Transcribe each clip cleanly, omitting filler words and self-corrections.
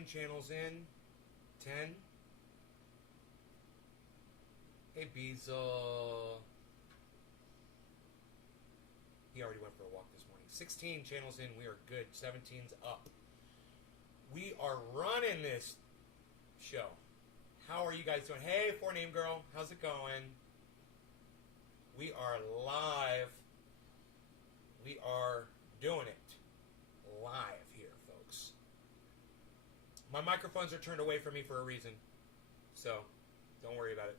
9 channels in. 10. Hey, Beezle. He already went for a walk this morning. 16 channels in. We are good. 17's up. We are running this show. How are you guys doing? Hey, 4Name Girl. How's it going? We are live. We are doing it live here, folks. My microphones are turned away from me for a reason, so don't worry about it.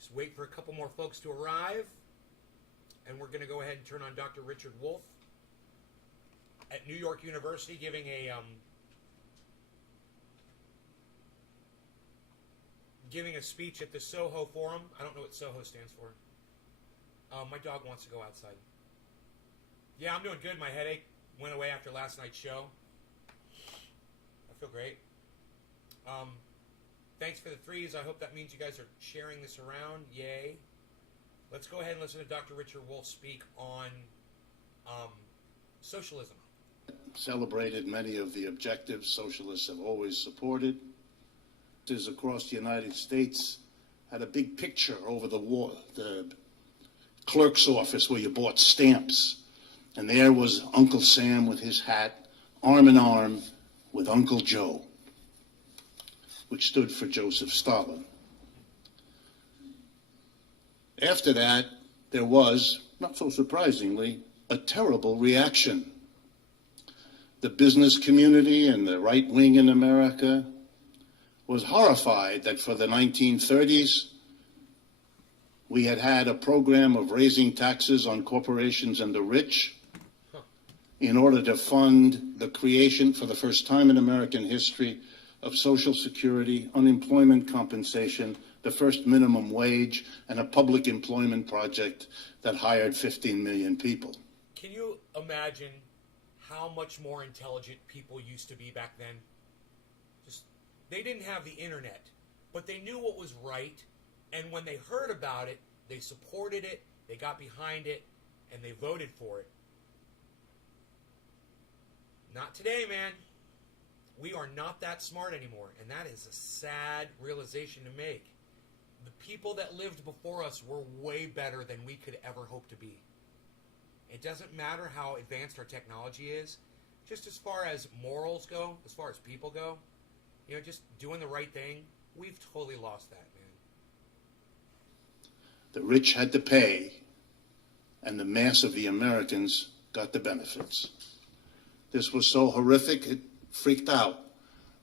Just wait for a couple more folks to arrive, and we're going to go ahead and turn on Dr. Richard Wolff at New York University, giving a speech at the Soho Forum. I don't know what Soho stands for. My dog wants to go outside. Yeah, I'm doing good. My headache went away after last night's show. I feel great. Thanks for the 3s. I hope that means you guys are sharing this around. Yay. Let's go ahead and listen to Dr. Richard Wolff speak on socialism. Celebrated many of the objectives socialists have always supported. Across the United States had a big picture over the wall, the clerk's office where you bought stamps. And there was Uncle Sam with his hat, arm in arm with Uncle Joe, which stood for Joseph Stalin. After that, there was, not so surprisingly, a terrible reaction. The business community and the right wing in America was horrified that for the 1930s, we had had a program of raising taxes on corporations and the rich in order to fund the creation, for the first time in American history, of Social Security, unemployment compensation, the first minimum wage, and a public employment project that hired 15 million people. Can you imagine how much more intelligent people used to be back then? They didn't have the internet, but they knew what was right, and when they heard about it, they supported it, they got behind it, and they voted for it. Not today, man. We are not that smart anymore, and that is a sad realization to make. The people that lived before us were way better than we could ever hope to be. It doesn't matter how advanced our technology is, just as far as morals go, as far as people go, you know, just doing the right thing, we've totally lost that, man. The rich had to pay, and the mass of the Americans got the benefits. This was so horrific, it freaked out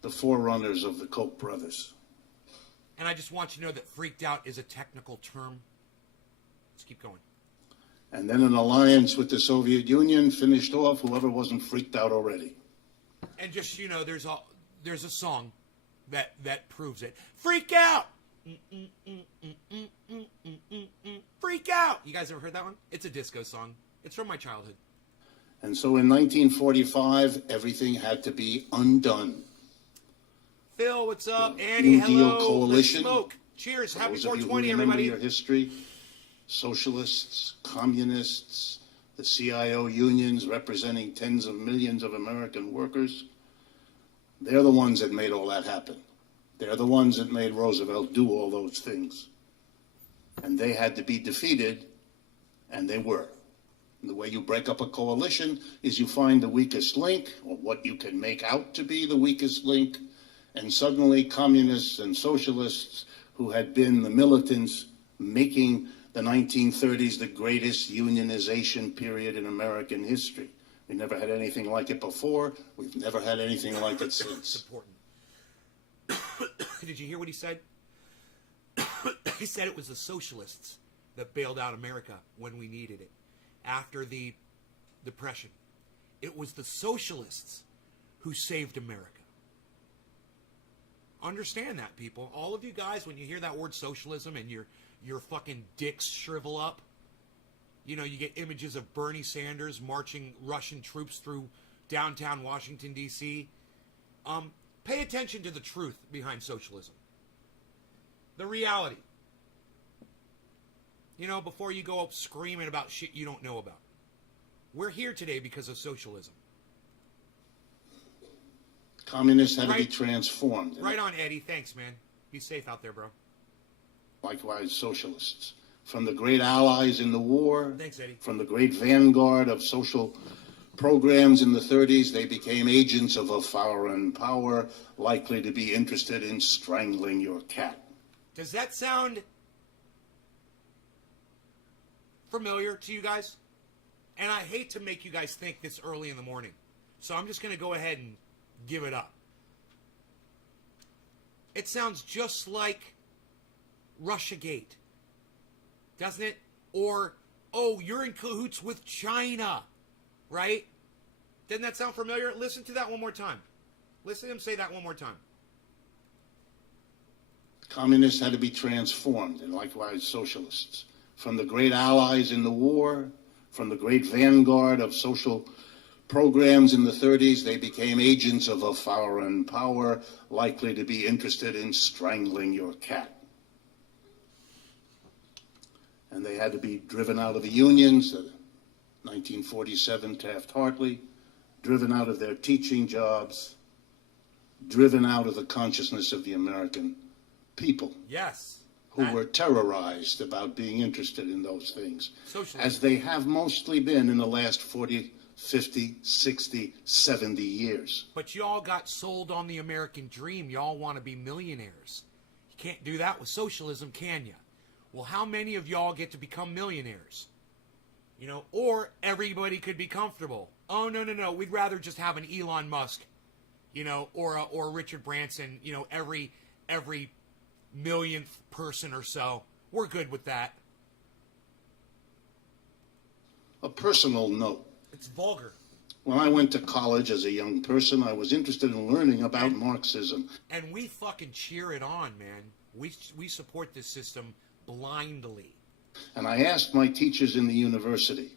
the forerunners of the Koch brothers. And I just want you to know that freaked out is a technical term. Let's keep going. And then an alliance with the Soviet Union finished off whoever wasn't freaked out already. And just, you know, there's a song that proves it. Freak out! Freak out! You guys ever heard that one? It's a disco song. It's from my childhood. And so in 1945, everything had to be undone. Phil, what's up? Annie, New Deal hello. coalition. Smoke. Cheers. Happy Those of you who 420, remember everybody. your history, socialists, communists, the CIO unions representing tens of millions of American workers, they're the ones that made all that happen. They're the ones that made Roosevelt do all those things. And they had to be defeated, and they were. And the way you break up a coalition is you find the weakest link, or what you can make out to be the weakest link, and suddenly communists and socialists who had been the militants making the 1930s the greatest unionization period in American history. We never had anything like it before. We've never had anything like it since. It's important. Did you hear what he said? He said it was the socialists that bailed out America when we needed it. After the Depression. It was the socialists who saved America. Understand that, people. All of you guys, when you hear that word socialism and your fucking dicks shrivel up, you know, you get images of Bernie Sanders marching Russian troops through downtown Washington, D.C. Pay attention to the truth behind socialism. The reality. You know, before you go up screaming about shit you don't know about. We're here today because of socialism. Communists had to be transformed. Right on, Eddie. Thanks, man. Be safe out there, bro. Likewise, socialists. From the great allies in the war, Thanks, Eddie. from the great vanguard of social programs in the 30s, they became agents of a foreign power likely to be interested in strangling your cat. Does that sound familiar to you guys? And I hate to make you guys think this early in the morning, so I'm just going to go ahead and give it up. It sounds just like Russiagate, doesn't it? Or, oh, you're in cahoots with China, right? Doesn't that sound familiar? Listen to that one more time. Listen to him say that one more time. Communists had to be transformed, and likewise socialists. From the great allies in the war, from the great vanguard of social programs in the 30s, they became agents of a foreign power likely to be interested in strangling your cat. And they had to be driven out of the unions, 1947 Taft-Hartley, driven out of their teaching jobs, driven out of the consciousness of the American people. Yes. Who were terrorized about being interested in those things, Socialism. as they have mostly been in the last 40, 50, 60, 70 years. But y'all got sold on the American dream. Y'all want to be millionaires. You can't do that with socialism, can you? Well, how many of y'all get to become millionaires? You know, or everybody could be comfortable. Oh, no. We'd rather just have an Elon Musk, you know, or Richard Branson, you know, every millionth person or so. We're good with that. A personal note. It's vulgar. When I went to college as a young person, I was interested in learning about Marxism. And we fucking cheer it on, man. We support this system blindly. And I asked my teachers in the university,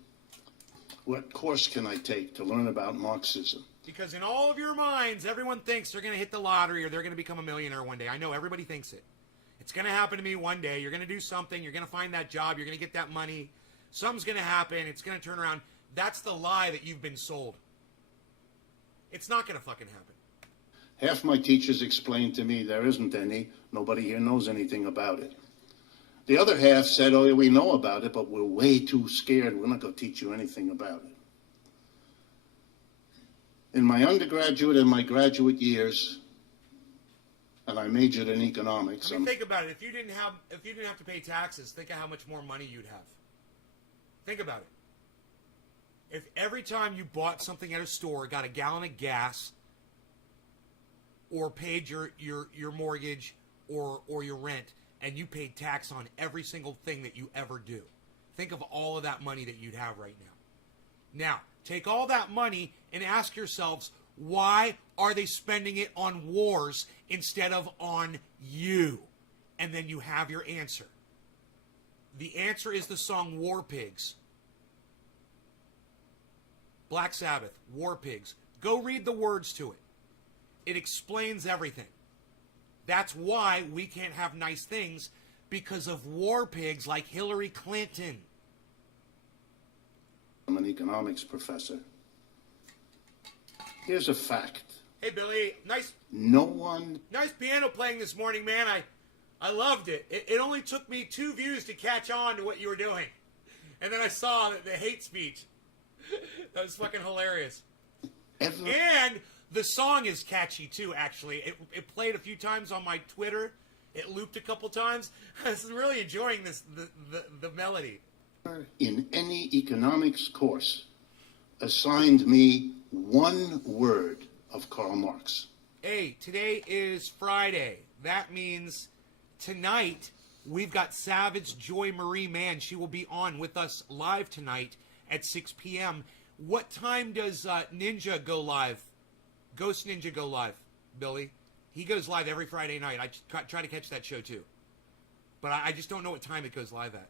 what course can I take to learn about Marxism? Because in all of your minds, everyone thinks they're going to hit the lottery or they're going to become a millionaire one day. I know everybody thinks it. It's going to happen to me one day. You're going to do something. You're going to find that job. You're going to get that money. Something's going to happen. It's going to turn around. That's the lie that you've been sold. It's not going to fucking happen. Half my teachers explained to me there isn't any. Nobody here knows anything about it. The other half said, oh, we know about it, but we're way too scared. We're not going to teach you anything about it. In my undergraduate and my graduate years, and I majored in economics. I mean, think about it. If you didn't have to pay taxes, think of how much more money you'd have. Think about it. If every time you bought something at a store, got a gallon of gas, or paid your mortgage or your rent, and you paid tax on every single thing that you ever do, think of all of that money that you'd have right now. Now, take all that money and ask yourselves, why are they spending it on wars instead of on you? And then you have your answer. The answer is the song War Pigs. Black Sabbath, War Pigs. Go read the words to it. It explains everything. That's why we can't have nice things, because of war pigs like Hillary Clinton. I'm an economics professor. Here's a fact. Hey, Billy, nice piano playing this morning, man. I loved it. It only took me 2 views to catch on to what you were doing. And then I saw the hate speech. That was fucking hilarious. And the song is catchy, too, actually. It played a few times on my Twitter. It looped a couple times. I was really enjoying the melody. In any economics course assigned me one word of Karl Marx. Hey, today is Friday. That means tonight we've got Savage Joy Marie Mann. She will be on with us live tonight at 6 p.m. What time does Ninja go live? Ghost Ninja go live, Billy? He goes live every Friday night. I try to catch that show too. But I just don't know what time it goes live at.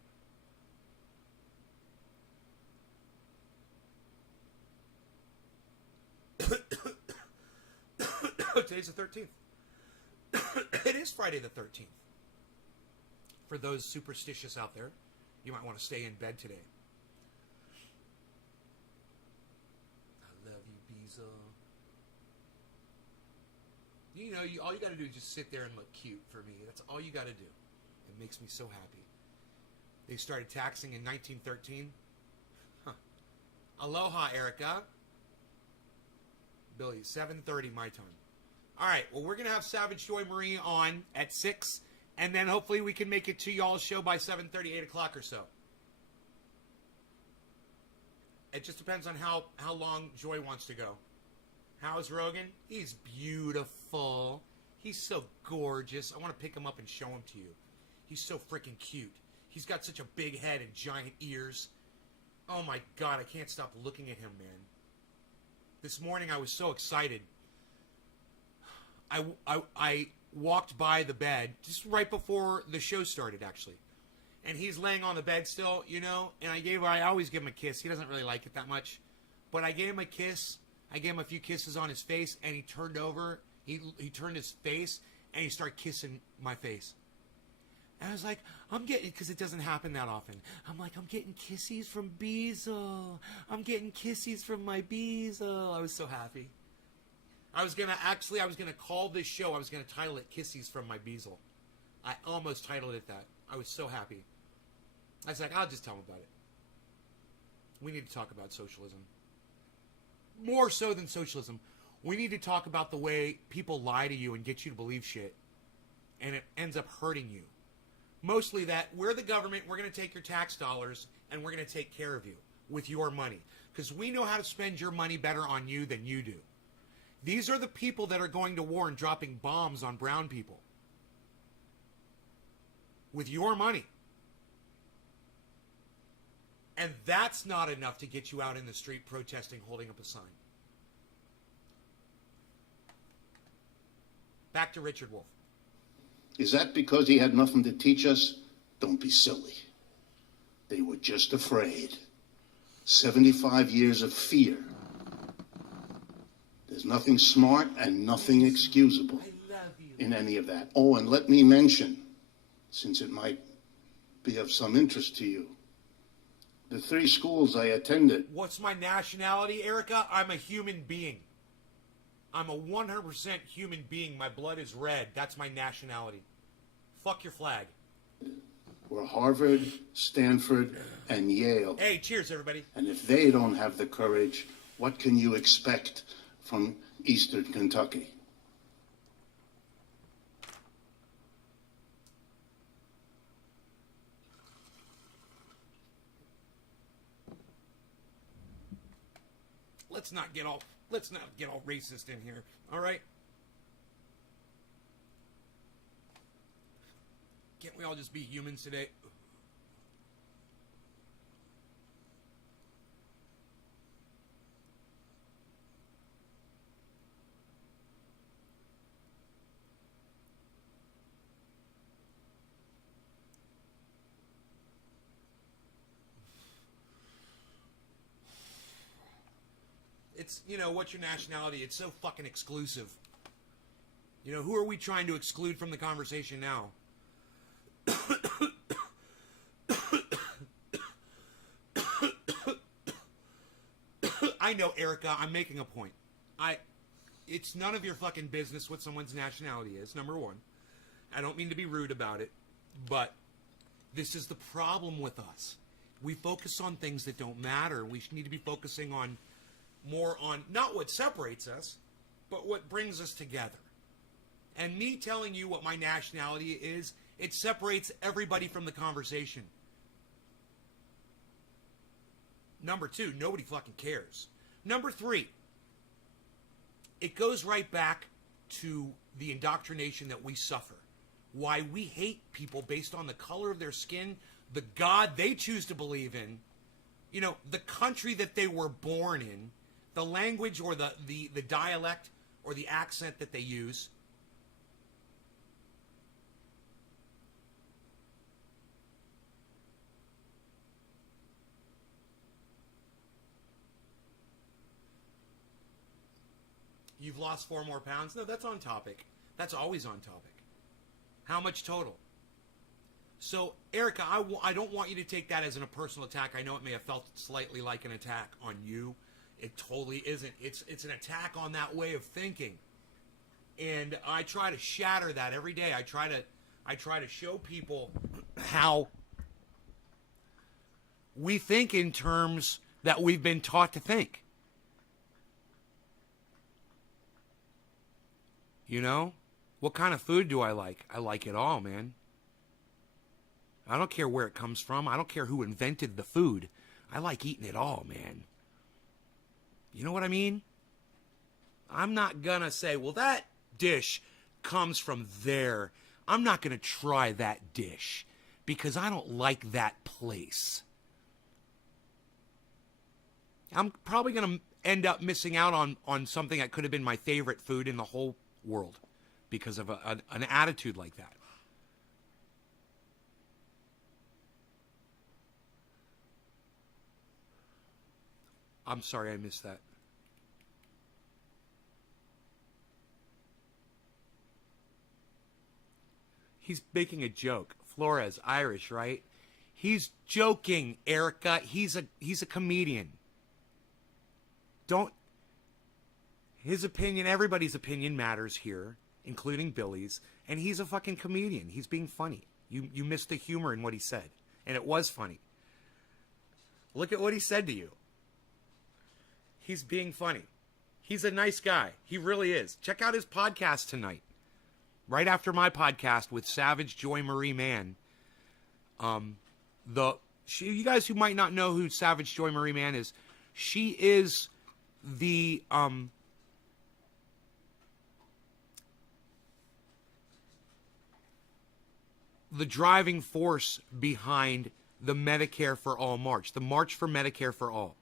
Today's the 13th. It is Friday the 13th. For those superstitious out there, you might want to stay in bed today. You know, all you got to do is just sit there and look cute for me. That's all you got to do. It makes me so happy. They started taxing in 1913. Huh. Aloha, Erica. Billy, 7:30 my time. All right, well, we're going to have Savage Joy Marie on at 6, and then hopefully we can make it to y'all's show by 7:30, 8 o'clock or so. It just depends on how long Joy wants to go. How's Rogan? He's beautiful. He's so gorgeous. I want to pick him up and show him to you. He's so freaking cute. He's got such a big head and giant ears. Oh my God, I can't stop looking at him, man. This morning I was so excited. I walked by the bed just right before the show started, actually. And he's laying on the bed still, you know, and I always give him a kiss. He doesn't really like it that much. But I gave him a kiss. I gave him a few kisses on his face, and he turned over. He turned his face, and he started kissing my face. And I was like, I'm getting, because it doesn't happen that often. I'm like, I'm getting kissies from Beezle. I'm getting kissies from my Beezle. I was so happy. I was going to call this show, I was going to title it Kissies from My Beezle. I almost titled it that. I was so happy. I was like, I'll just tell him about it. We need to talk about socialism. More so than socialism. We need to talk about the way people lie to you and get you to believe shit. And it ends up hurting you. Mostly that we're the government, we're going to take your tax dollars, and we're going to take care of you with your money. Because we know how to spend your money better on you than you do. These are the people that are going to war and dropping bombs on brown people. With your money. And that's not enough to get you out in the street protesting, holding up a sign. Back to Richard Wolff. Is that because he had nothing to teach us? Don't be silly. They were just afraid. 75 years of fear. There's nothing smart and nothing excusable in any of that. Oh, and let me mention, since it might be of some interest to you, the 3 schools I attended. What's my nationality, Erica? I'm a human being. I'm a 100% human being. My blood is red. That's my nationality. Fuck your flag. Were Harvard, Stanford, and Yale. Hey, cheers, everybody. And if they don't have the courage, what can you expect from Eastern Kentucky? Let's not get all racist in here, all right? Can't we all just be humans today? It's, you know, what's your nationality? It's so fucking exclusive. You know, who are we trying to exclude from the conversation now? I know, Erica, I'm making a point. It's none of your fucking business what someone's nationality is, number one. I don't mean to be rude about it, but this is the problem with us. We focus on things that don't matter. We need to be focusing on more on not what separates us, but what brings us together. And me telling you what my nationality is, it separates everybody from the conversation. Number 2, nobody fucking cares. Number 3, it goes right back to the indoctrination that we suffer. Why we hate people based on the color of their skin, the God they choose to believe in, you know, the country that they were born in, the language or the dialect or the accent that they use. You've lost 4 more pounds? No, that's on topic. That's always on topic. How much total? So, Erica, I don't want you to take that as a personal attack. I know it may have felt slightly like an attack on you. It totally isn't. It's an attack on that way of thinking. And I try to shatter that every day. I try to show people how we think in terms that we've been taught to think. You know? What kind of food do I like? I like it all, man. I don't care where it comes from. I don't care who invented the food. I like eating it all, man. You know what I mean? I'm not gonna say, well, that dish comes from there. I'm not gonna try that dish because I don't like that place. I'm probably gonna end up missing out on something that could have been my favorite food in the whole world because of an attitude like that. I'm sorry I missed that. He's making a joke. Flores, Irish, right? He's joking, Erica. He's a comedian. His opinion, everybody's opinion matters here, including Billy's, and he's a fucking comedian. He's being funny. You missed the humor in what he said, and it was funny. Look at what he said to you. He's being funny. He's a nice guy. He really is. Check out his podcast tonight. Right after my podcast with Savage Joy Marie Mann. You guys who might not know who Savage Joy Marie Mann is, she is the driving force behind the Medicare for All March, the March for Medicare for All,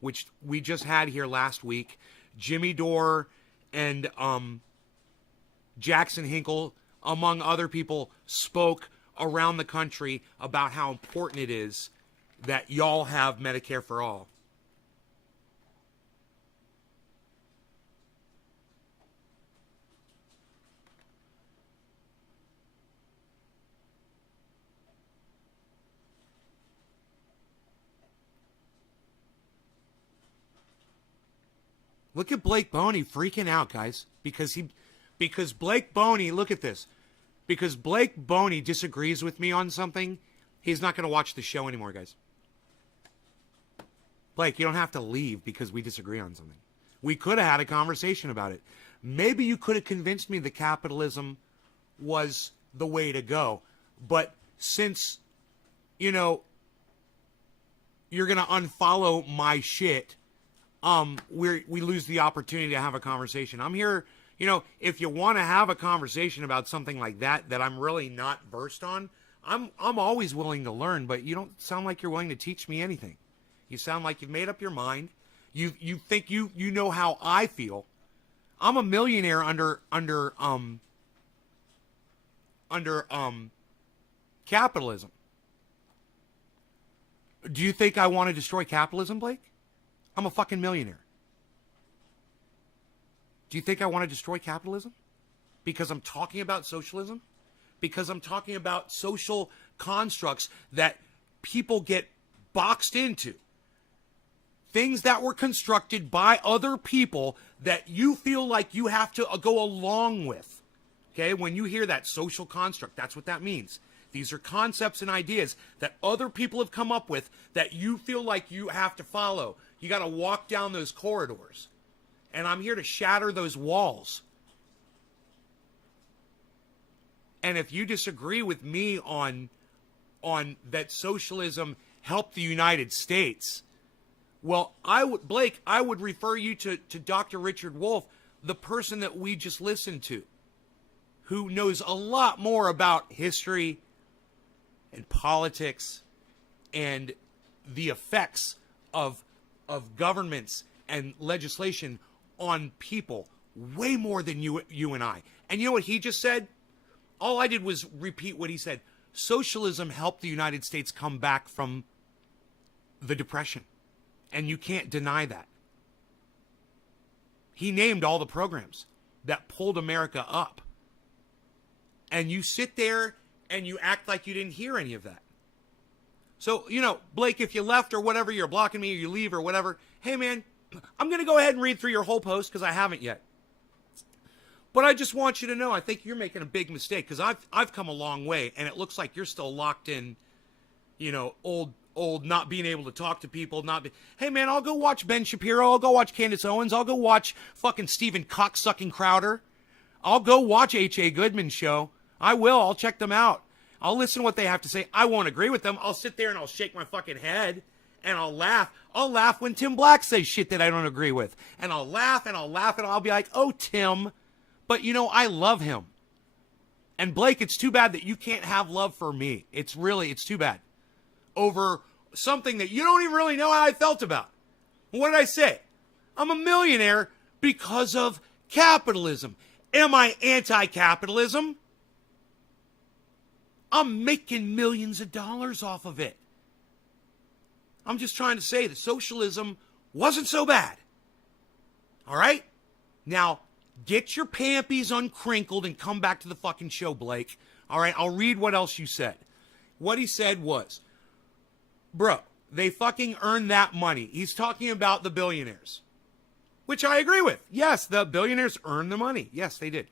which we just had here last week. Jimmy Dore and Jackson Hinkle, among other people, spoke around the country about how important it is that y'all have Medicare for all. Look at Blake Boney freaking out, guys, because Blake Boney, look at this. Because Blake Boney disagrees with me on something, he's not going to watch the show anymore, guys. Blake, you don't have to leave because we disagree on something. We could have had a conversation about it. Maybe you could have convinced me that capitalism was the way to go. But since, you're going to unfollow my shit, we lose the opportunity to have a conversation. I'm here, if you want to have a conversation about something like that I'm really not versed on, I'm always willing to learn, but you don't sound like you're willing to teach me anything. You sound like you've made up your mind. You think you know how I feel. I'm a millionaire under capitalism. Do you think I want to destroy capitalism, Blake? I'm a fucking millionaire. Do you think I want to destroy capitalism? Because I'm talking about socialism? Because I'm talking about social constructs that people get boxed into. Things that were constructed by other people that you feel like you have to go along with. Okay? When you hear that social construct, that's what that means. These are concepts and ideas that other people have come up with that you feel like you have to follow. You got to walk down those corridors. And I'm here to shatter those walls. And if you disagree with me on that socialism helped the United States, well, Blake, I would refer you to Dr. Richard Wolff, the person that we just listened to, who knows a lot more about history and politics and the effects of governments and legislation on people way more than you and I. And you know what he just said? All I did was repeat what he said. Socialism helped the United States come back from the Depression. And you can't deny that. He named all the programs that pulled America up. And you sit there and you act like you didn't hear any of that. So, Blake, if you left or whatever, you're blocking me or you leave or whatever, hey, man, I'm going to go ahead and read through your whole post because I haven't yet. But I just want you to know, I think you're making a big mistake because I've come a long way, and it looks like you're still locked in, old not being able to talk to people, hey man, I'll go watch Ben Shapiro, I'll go watch Candace Owens, I'll go watch fucking Steven cocksucking Crowder, I'll go watch H.A. Goodman's show. I will, I'll check them out. I'll listen to what they have to say. I won't agree with them. I'll sit there and I'll shake my fucking head and I'll laugh. I'll laugh when Tim Black says shit that I don't agree with. And I'll laugh and I'll laugh and I'll be like, oh, Tim. But, I love him. And Blake, it's too bad that you can't have love for me. It's too bad. Over something that you don't even really know how I felt about. What did I say? I'm a millionaire because of capitalism. Am I anti-capitalism? I'm making millions of dollars off of it. I'm just trying to say that socialism wasn't so bad. All right? Now, get your pampies uncrinkled and come back to the fucking show, Blake. All right? I'll read what else you said. What he said was, bro, they fucking earned that money. He's talking about the billionaires, which I agree with. Yes, the billionaires earned the money. Yes, they did.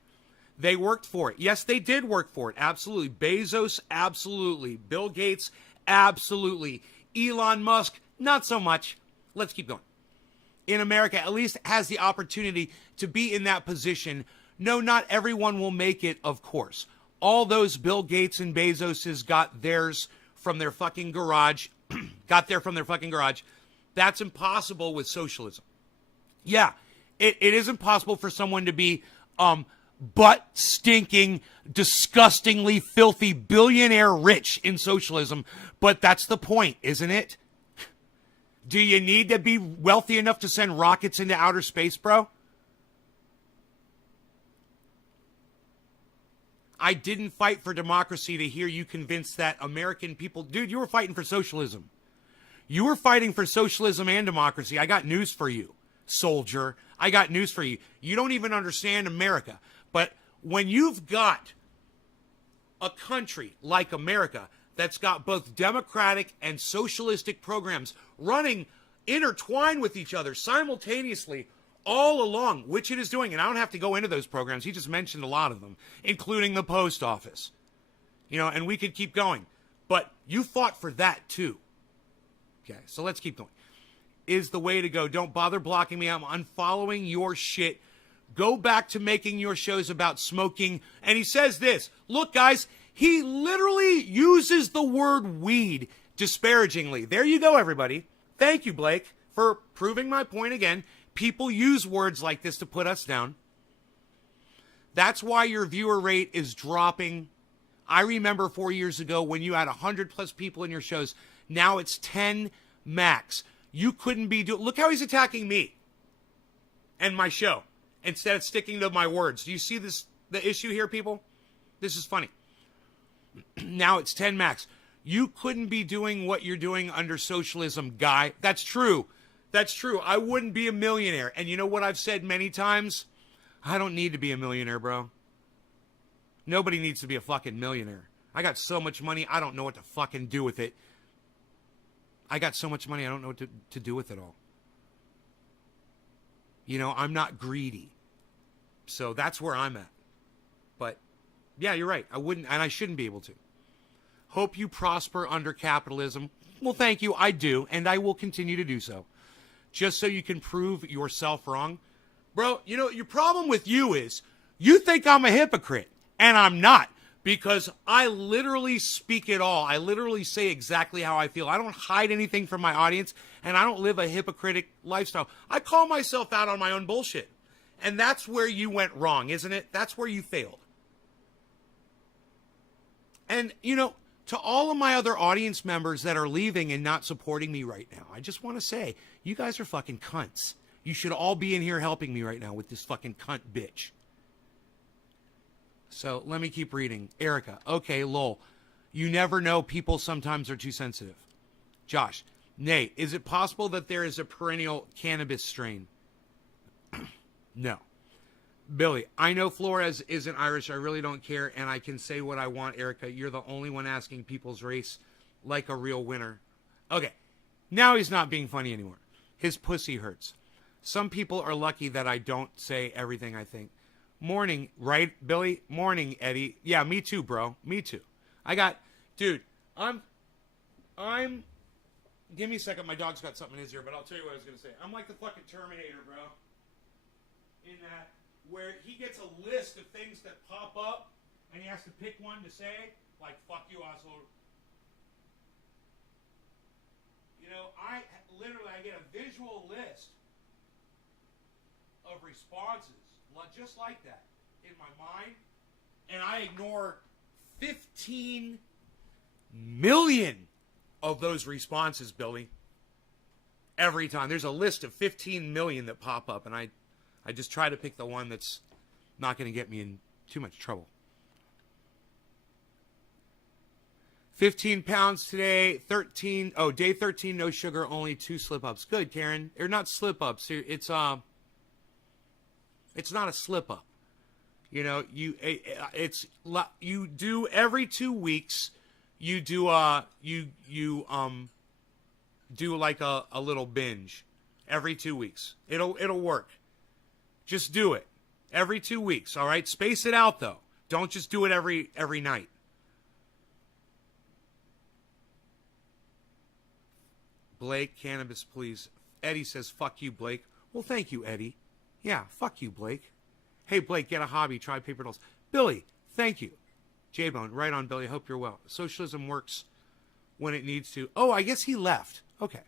They worked for it. Yes, they did work for it. Absolutely. Bezos, absolutely. Bill Gates, absolutely. Elon Musk, not so much. Let's keep going. In America, at least has the opportunity to be in that position. No, not everyone will make it, of course. All those Bill Gates and Bezoses got theirs from their fucking garage. That's impossible with socialism. Yeah, it is impossible for someone to be butt stinking, disgustingly filthy billionaire rich in socialism, but that's the point, isn't it? Do you need to be wealthy enough to send rockets into outer space, bro? I didn't fight for democracy to hear you convince that American people... Dude, you were fighting for socialism. You were fighting for socialism and democracy. I got news for you, soldier. I got news for you. You don't even understand America. But when you've got a country like America that's got both democratic and socialistic programs running intertwined with each other simultaneously all along, which it is doing, and I don't have to go into those programs. He just mentioned a lot of them, including the post office. And we could keep going. But you fought for that too. Okay, so let's keep going. Is the way to go. Don't bother blocking me. I'm unfollowing your shit. Go back to making your shows about smoking. And he says this. Look, guys, he literally uses the word weed disparagingly. There you go, everybody. Thank you, Blake, for proving my point again. People use words like this to put us down. That's why your viewer rate is dropping. I remember 4 years ago when you had 100 plus people in your shows. Now it's 10 max. You couldn't be doing... Look how he's attacking me and my show instead of sticking to my words. Do you see this? The issue here, people? This is funny. Now it's 10 max. You couldn't be doing what you're doing under socialism, guy. That's true. That's true. I wouldn't be a millionaire. And you know what I've said many times? I don't need to be a millionaire, bro. Nobody needs to be a fucking millionaire. I got so much money, I don't know what to fucking do with it. I got so much money, I don't know what to do with it all. I'm not greedy. So that's where I'm at. But, yeah, you're right. I wouldn't, and I shouldn't be able to. Hope you prosper under capitalism. Well, thank you. I do, and I will continue to do so. Just so you can prove yourself wrong. Bro, your problem with you is you think I'm a hypocrite, and I'm not. Because I literally speak it all. I literally say exactly how I feel. I don't hide anything from my audience, and I don't live a hypocritic lifestyle. I call myself out on my own bullshit. And that's where you went wrong, isn't it? That's where you failed. And, to all of my other audience members that are leaving and not supporting me right now, I just want to say, you guys are fucking cunts. You should all be in here helping me right now with this fucking cunt bitch. So let me keep reading. Erica, okay, lol. You never know. People sometimes are too sensitive. Josh, Nate, is it possible that there is a perennial cannabis strain? No. Billy, I know Flores isn't Irish. I really don't care, and I can say what I want, Erica. You're the only one asking people's race like a real winner. Okay, now he's not being funny anymore. His pussy hurts. Some people are lucky that I don't say everything I think. Morning, right, Billy? Morning, Eddie. Yeah, me too, bro. Me too. Dude, I'm, give me a second. My dog's got something in his ear, but I'll tell you what I was going to say. I'm like the fucking Terminator, bro. In that, where he gets a list of things that pop up, and he has to pick one to say, like, fuck you, asshole. You know, I get a visual list of responses, just like that, in my mind, and I ignore 15 million of those responses, Billy. Every time. There's a list of 15 million that pop up, and I just try to pick the one that's not going to get me in too much trouble. 15 pounds today, 13. Oh, day 13, no sugar, only 2 slip-ups. Good, Karen. Or not slip-ups. It's not a slip-up. You know, you do every 2 weeks, you do do like a little binge every 2 weeks. It'll work. Just do it every 2 weeks, all right? Space it out, though. Don't just do it every night. Blake, cannabis, please. Eddie says, fuck you, Blake. Well, thank you, Eddie. Yeah, fuck you, Blake. Hey, Blake, get a hobby. Try paper dolls. Billy, thank you. J-Bone, right on, Billy. Hope you're well. Socialism works when it needs to. Oh, I guess he left. Okay.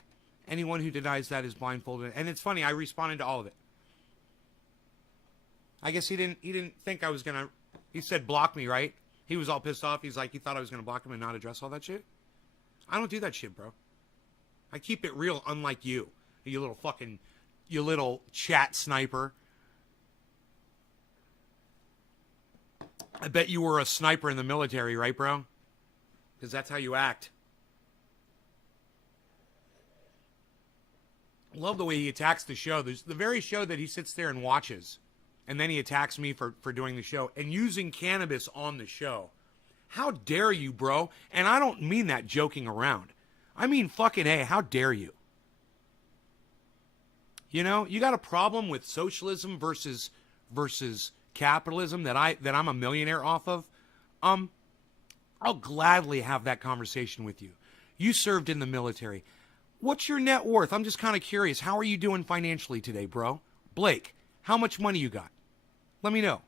Anyone who denies that is blindfolded. And it's funny, I responded to all of it. I guess he didn't think I was going to... He said block me, right? He was all pissed off. He's like, he thought I was going to block him and not address all that shit? I don't do that shit, bro. I keep it real, unlike you. You little chat sniper. I bet you were a sniper in the military, right, bro? Because that's how you act. Love the way he attacks the show. There's the very show that he sits there and watches. And then he attacks me for doing the show. And using cannabis on the show. How dare you, bro? And I don't mean that joking around. I mean fucking, hey, how dare you? You know, you got a problem with socialism versus capitalism that I'm a millionaire off of? I'll gladly have that conversation with you. You served in the military. What's your net worth? I'm just kind of curious. How are you doing financially today, bro? Blake, how much money you got? Let me know.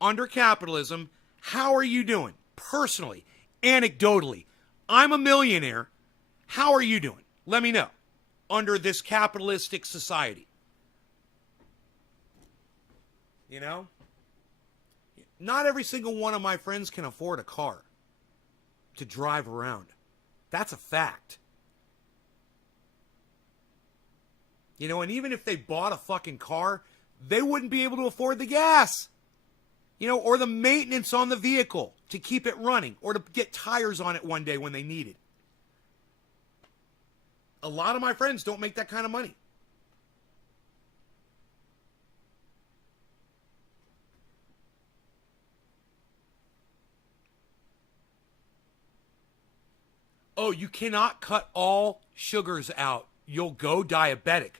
Under capitalism, how are you doing? Personally, anecdotally, I'm a millionaire. How are you doing? Let me know. Under this capitalistic society. You know? Not every single one of my friends can afford a car to drive around. That's a fact. You know, and even if they bought a fucking car, they wouldn't be able to afford the gas. You know, or the maintenance on the vehicle to keep it running, or to get tires on it one day when they need it. A lot of my friends don't make that kind of money. Oh, you cannot cut all sugars out. You'll go diabetic.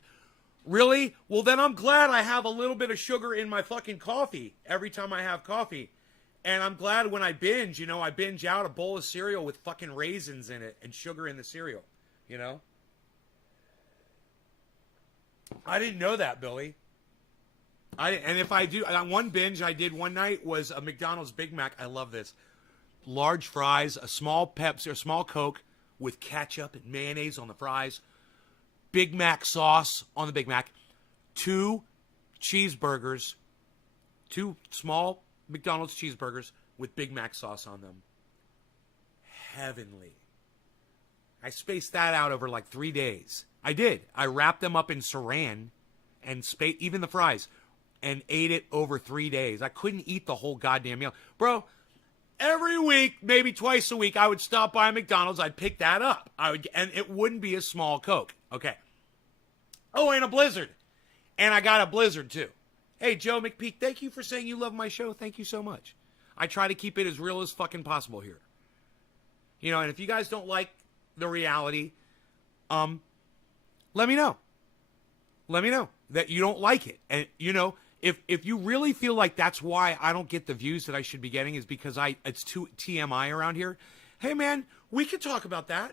Really? Well, then I'm glad I have a little bit of sugar in my fucking coffee every time I have coffee. And I'm glad when I binge, you know, I binge out a bowl of cereal with fucking raisins in it and sugar in the cereal, you know? I didn't know that, Billy. And if I do, one binge I did one night was a McDonald's Big Mac. I love this. Large fries, a small Pepsi, a small Coke with ketchup and mayonnaise on the fries. Big Mac sauce on the Big Mac. 2 cheeseburgers. 2 small McDonald's cheeseburgers with Big Mac sauce on them. Heavenly. I spaced that out over like 3 days. I did. I wrapped them up in saran and even the fries, and ate it over 3 days. I couldn't eat the whole goddamn meal. Bro, every week, maybe twice a week, I would stop by McDonald's. I'd pick that up. And it wouldn't be a small Coke. Okay. Oh, and a Blizzard. And I got a Blizzard, too. Hey, Joe McPeak, thank you for saying you love my show. Thank you so much. I try to keep it as real as fucking possible here. You know, and if you guys don't like the reality, let me know. Let me know that you don't like it. And, you know, If you really feel like that's why I don't get the views that I should be getting is because it's too TMI around here, hey man, we can talk about that.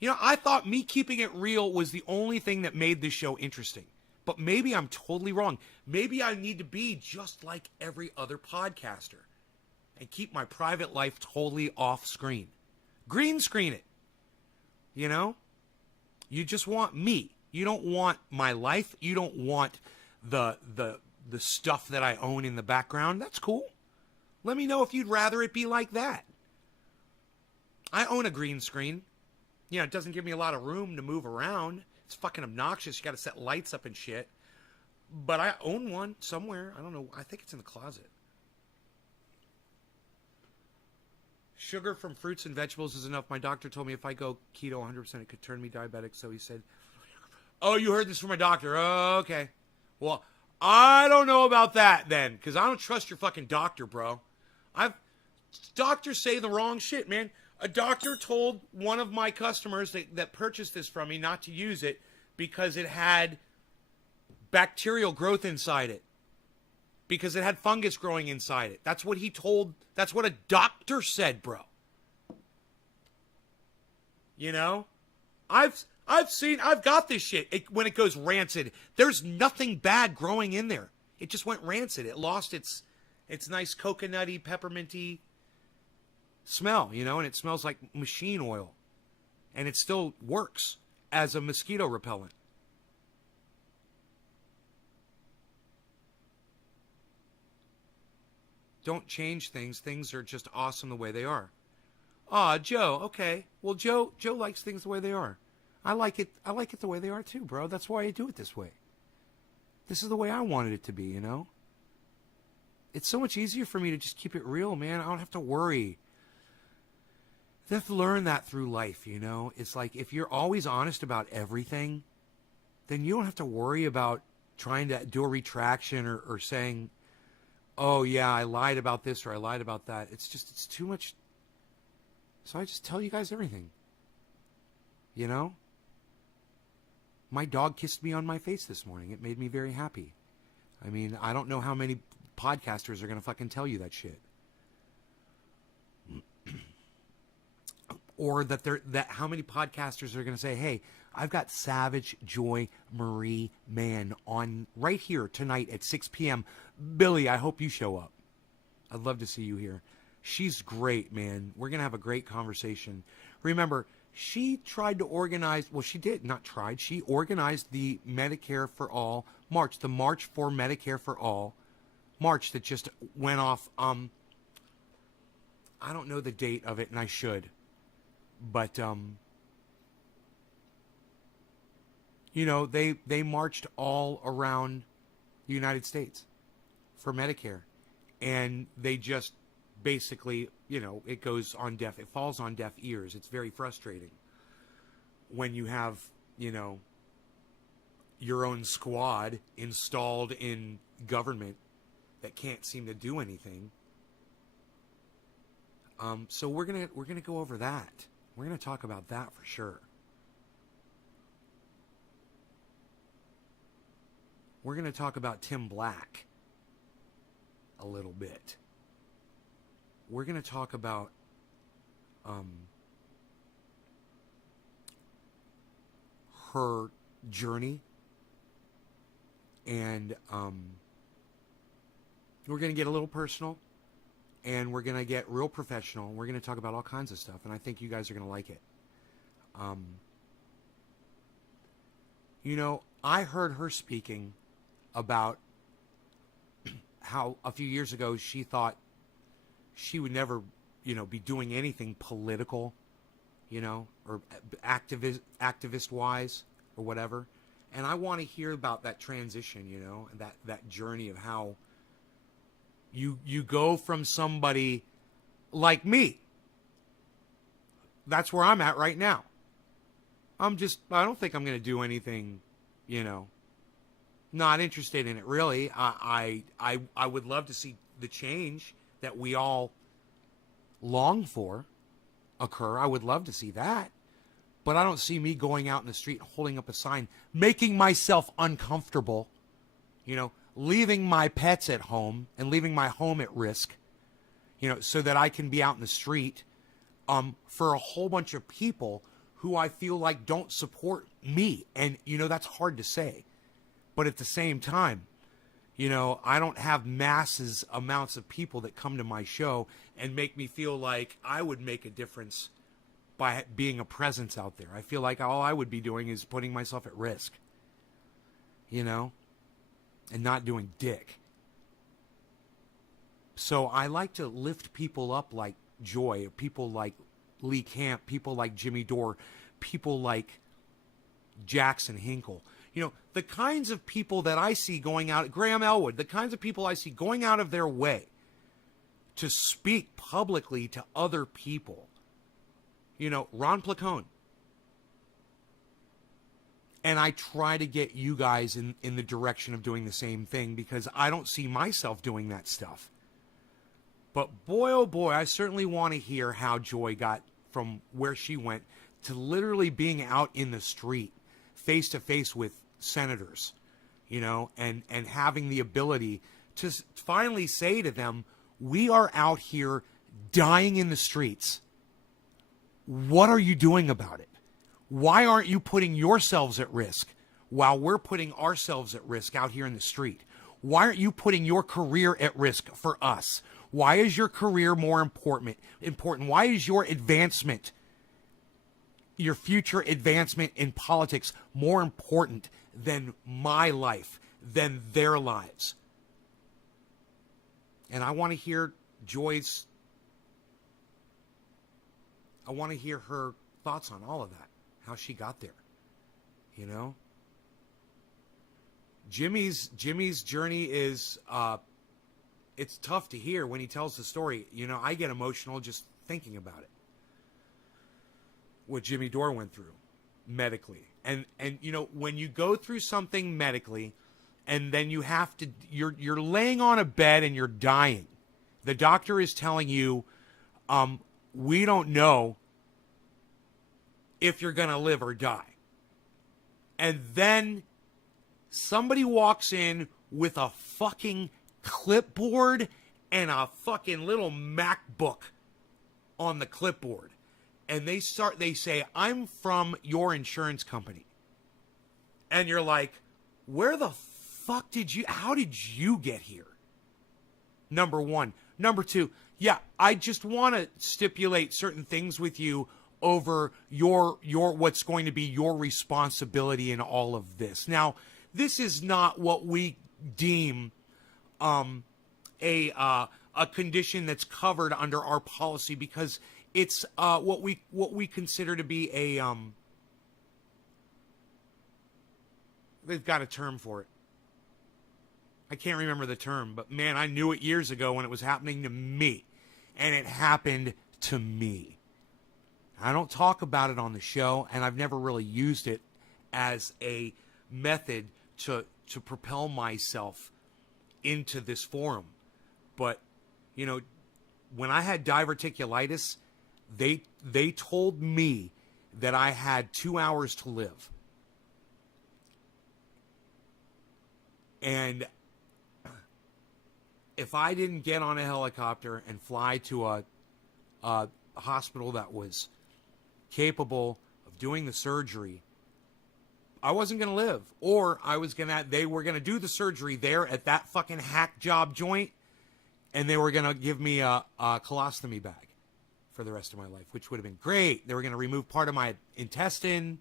You know, I thought me keeping it real was the only thing that made this show interesting. But maybe I'm totally wrong. Maybe I need to be just like every other podcaster and keep my private life totally off screen. Green screen it. You know? You just want me. You don't want my life. You don't want the stuff that I own in the background. That's cool. Let me know if you'd rather it be like that. I own a green screen. You know, it doesn't give me a lot of room to move around. It's fucking obnoxious. You got to set lights up and shit. But I own one somewhere. I don't know. I think it's in the closet. Sugar from fruits and vegetables is enough. My doctor told me if I go keto 100%, it could turn me diabetic. So he said, oh, you heard this from my doctor. Oh, okay. Well, I don't know about that then, because I don't trust your fucking doctor, bro. Doctors say the wrong shit, man. A doctor told one of my customers that purchased this from me not to use it because it had bacterial growth inside it. Because it had fungus growing inside it. That's what he told. That's what a doctor said, bro. You know? I've got this shit. When it goes rancid, there's nothing bad growing in there. It just went rancid. It lost its nice coconutty, pepperminty smell, you know, and it smells like machine oil. And it still works as a mosquito repellent. Don't change things. Things are just awesome the way they are. Ah, Joe, okay. Well, Joe likes things the way they are. I like it the way they are too, bro. That's why I do it this way. This is the way I wanted it to be, you know? It's so much easier for me to just keep it real, man. I don't have to worry. You have to learn that through life, you know? It's like if you're always honest about everything, then you don't have to worry about trying to do a retraction or saying, oh, yeah, I lied about this or I lied about that. It's too much. So I just tell you guys everything. You know? My dog kissed me on my face this morning. It made me very happy. I mean, I don't know how many podcasters are going to fucking tell you that shit. Or that how many podcasters are going to say, hey, I've got Savage Joy Marie Mann on right here tonight at 6 p.m. Billy, I hope you show up. I'd love to see you here. She's great, man. We're going to have a great conversation. Remember, she tried to organize, well, she did, not tried. She organized the Medicare for All March, the March for Medicare for All March that just went off. I don't know the date of it, and I should. But, you know, they marched all around the United States for Medicare. And they just basically, you know, it falls on deaf ears. It's very frustrating when you have, you know, your own squad installed in government that can't seem to do anything. So we're gonna go over that. We're going to talk about that for sure. We're going to talk about Tim Black a little bit. We're going to talk about her journey. And we're going to get a little personal. And we're going to get real professional. We're going to talk about all kinds of stuff. And I think you guys are going to like it. You know, I heard her speaking about how a few years ago she thought she would never, you know, be doing anything political, you know, or activist-wise or whatever. And I want to hear about that transition, you know, that journey of how you go from somebody like me. That's where I'm at right now. I don't think I'm going to do anything, you know, not interested in it really. I would love to see the change that we all long for occur. I would love to see that. But I don't see me going out in the street holding up a sign, making myself uncomfortable, you know, leaving my pets at home and leaving my home at risk, so that I can be out in the street, for a whole bunch of people who I feel like don't support me. And, that's hard to say. But at the same time, I don't have amounts of people that come to my show and make me feel like I would make a difference by being a presence out there. I feel like all I would be doing is putting myself at risk, and not doing dick. So I like to lift people up like Joy, people like Lee Camp, people like Jimmy Dore, people like Jackson Hinkle. The kinds of people that I see going out, Graham Elwood, the kinds of people I see going out of their way to speak publicly to other people. Ron PLACONE. And I try to get you guys in the direction of doing the same thing, because I don't see myself doing that stuff. But boy, oh boy, I certainly want to hear how Joy got from where she went to literally being out in the street, face to face with senators, and having the ability to finally say to them, we are out here dying in the streets. What are you doing about it? Why aren't you putting yourselves at risk while we're putting ourselves at risk out here in the street? Why aren't you putting your career at risk for us? Why is your career more important? Why is your advancement, your future advancement in politics, more important than my life, than their lives? And I want to hear Joy's, I want to hear her thoughts on all of that, how she got there, Jimmy's journey is, it's tough to hear when he tells the story. I get emotional just thinking about it. What Jimmy Dore went through medically. And when you go through something medically and then you have to, you're laying on a bed and you're dying. The doctor is telling you, we don't know if you're going to live or die. And then somebody walks in with a fucking clipboard and a fucking little MacBook on the clipboard. And they say, I'm from your insurance company. And you're like, where the fuck how did you get here? Number one. Number two, yeah, I just want to stipulate certain things with you over your what's going to be your responsibility in all of this. Now, this is not what we deem a condition that's covered under our policy, because it's what we consider to be a they've got a term for it. I can't remember the term, but man, I knew it years ago when it was happening to me, and it happened to me. I don't talk about it on the show, and I've never really used it as a method to propel myself into this forum. But, when I had diverticulitis, they told me that I had 2 hours to live. And if I didn't get on a helicopter and fly to a hospital that was capable of doing the surgery, I wasn't going to live. Or they were going to do the surgery there at that fucking hack job joint, and they were going to give me a colostomy bag for the rest of my life, which would have been great. They were going to remove part of my intestine,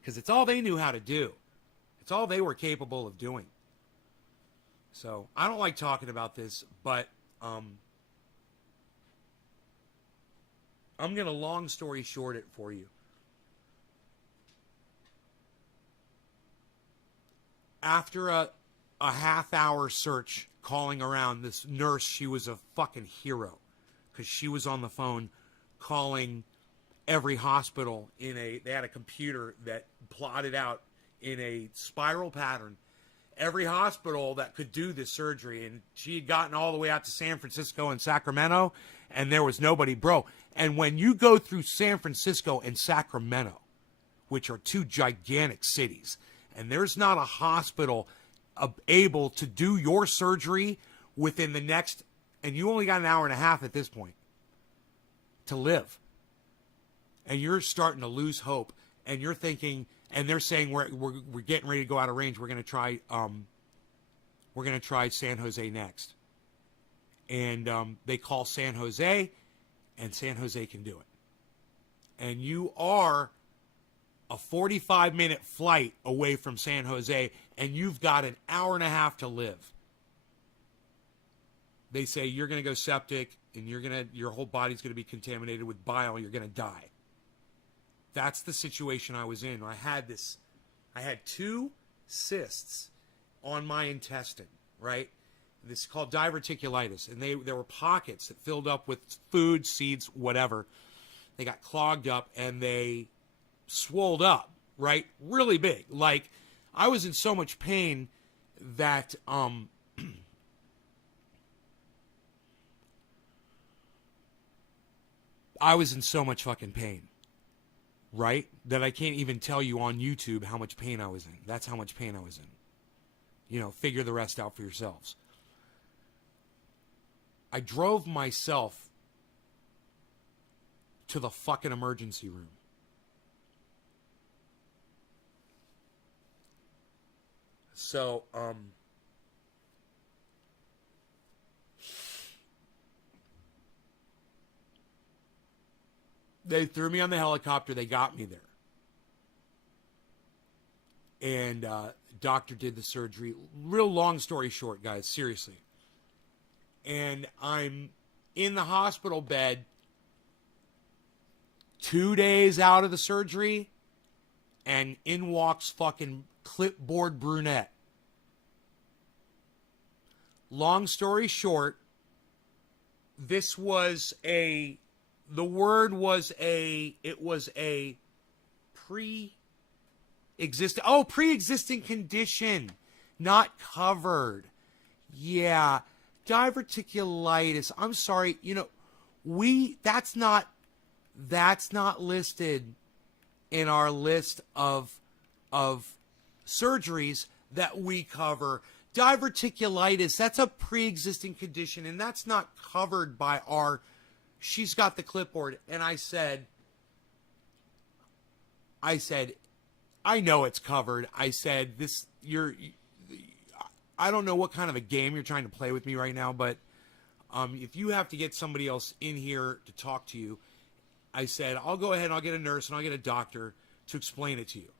because it's all they knew how to do. It's all they were capable of doing. So I don't like talking about this, but I'm going to long story short it for you. After a half-hour search calling around, this nurse, she was a fucking hero, because she was on the phone calling every hospital they had a computer that plotted out in a spiral pattern every hospital that could do this surgery. And she had gotten all the way out to San Francisco and Sacramento, and there was nobody, bro. And when you go through San Francisco and Sacramento, which are two gigantic cities, and there's not a hospital able to do your surgery within the next, and you only got an hour and a half at this point to live. And you're starting to lose hope, and you're thinking, and they're saying we're getting ready to go out of range. We're going to try San Jose next. And they call San Jose, and San Jose can do it. And you are a 45-minute flight away from San Jose, and you've got an hour and a half to live. They say you're going to go septic, and your whole body's going to be contaminated with bile. You're going to die. That's the situation I was in. I had 2 cysts on my intestine, right? This is called diverticulitis, and there were pockets that filled up with food, seeds, whatever. They got clogged up, and they swolled up, right? Really big. Like, I was in so much pain that I was in so much fucking pain, right? That I can't even tell you on YouTube how much pain I was in. That's how much pain I was in. You know, figure the rest out for yourselves. I drove myself to the fucking emergency room. So, they threw me on the helicopter. They got me there. And doctor did the surgery. Real long story short, guys, seriously. And I'm in the hospital bed 2 days out of the surgery, and in walks fucking clipboard brunette. Long story short, it was a pre-existing condition, not covered. Yeah, diverticulitis. I'm sorry, that's not listed in our list of surgeries that we cover. Diverticulitis, that's a pre-existing condition, and that's not covered by our. She's got the clipboard, and I said, I know it's covered. I said, I don't know what kind of a game you're trying to play with me right now, but if you have to get somebody else in here to talk to you, I said, I'll go ahead and I'll get a nurse and I'll get a doctor to explain it to you.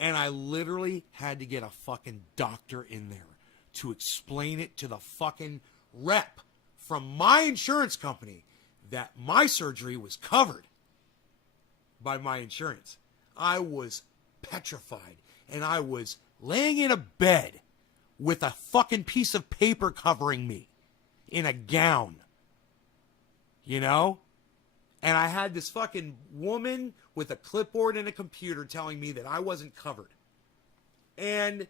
And I literally had to get a fucking doctor in there to explain it to the fucking rep from my insurance company that my surgery was covered by my insurance. I was petrified, and I was laying in a bed with a fucking piece of paper covering me in a gown, And I had this fucking woman with a clipboard and a computer telling me that I wasn't covered. And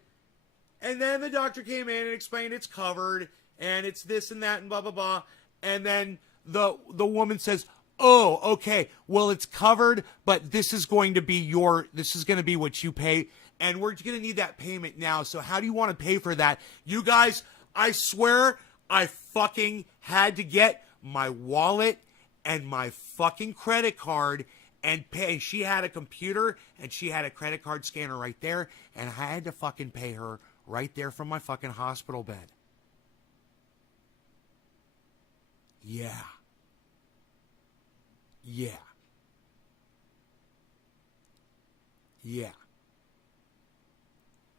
then the doctor came in and explained it's covered, and it's this and that and blah, blah, blah. And then the woman says, oh, okay, well, it's covered, but this is going to be what you pay, and we're going to need that payment now. So how do you want to pay for that? You guys, I swear I fucking had to get my wallet and my fucking credit card and pay. She had a computer and she had a credit card scanner right there, and I had to fucking pay her right there from my fucking hospital bed. Yeah.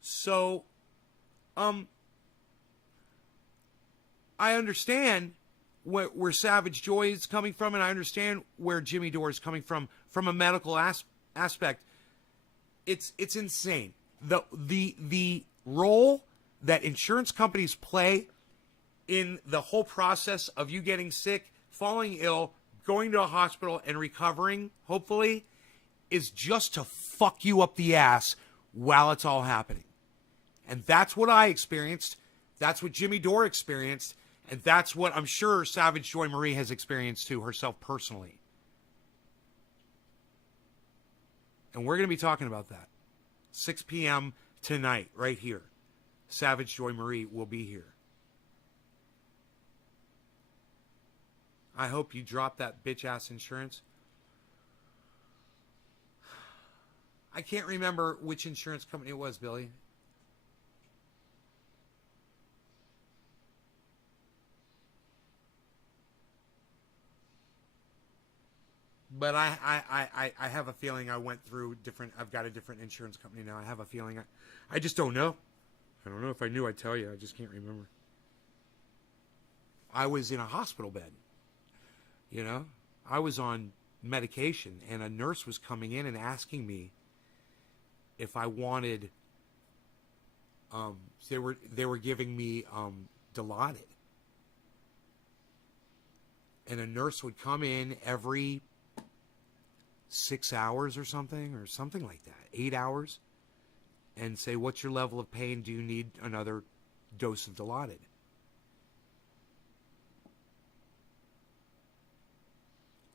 So, I understand where Savage Joy is coming from, and I understand where Jimmy Dore is coming from a medical aspect. It's insane. The role that insurance companies play in the whole process of you getting sick, falling ill, going to a hospital, and recovering, hopefully, is just to fuck you up the ass while it's all happening. And that's what I experienced. That's what Jimmy Dore experienced. And that's what I'm sure Savage Joy Marie has experienced too, herself personally. And we're going to be talking about that. 6 p.m. tonight, right here. Savage Joy Marie will be here. I hope you drop that bitch-ass insurance. I can't remember which insurance company it was, Billy. But I have a feeling I went through different... I've got a different insurance company now. I have a feeling... I just don't know. I don't know. If I knew, I'd tell you. I just can't remember. I was in a hospital bed. You know? I was on medication, and a nurse was coming in and asking me if I wanted... they were giving me Dilaudid. And a nurse would come in every 6 hours or something like that, 8 hours, and say, what's your level of pain? Do you need another dose of Dilaudid?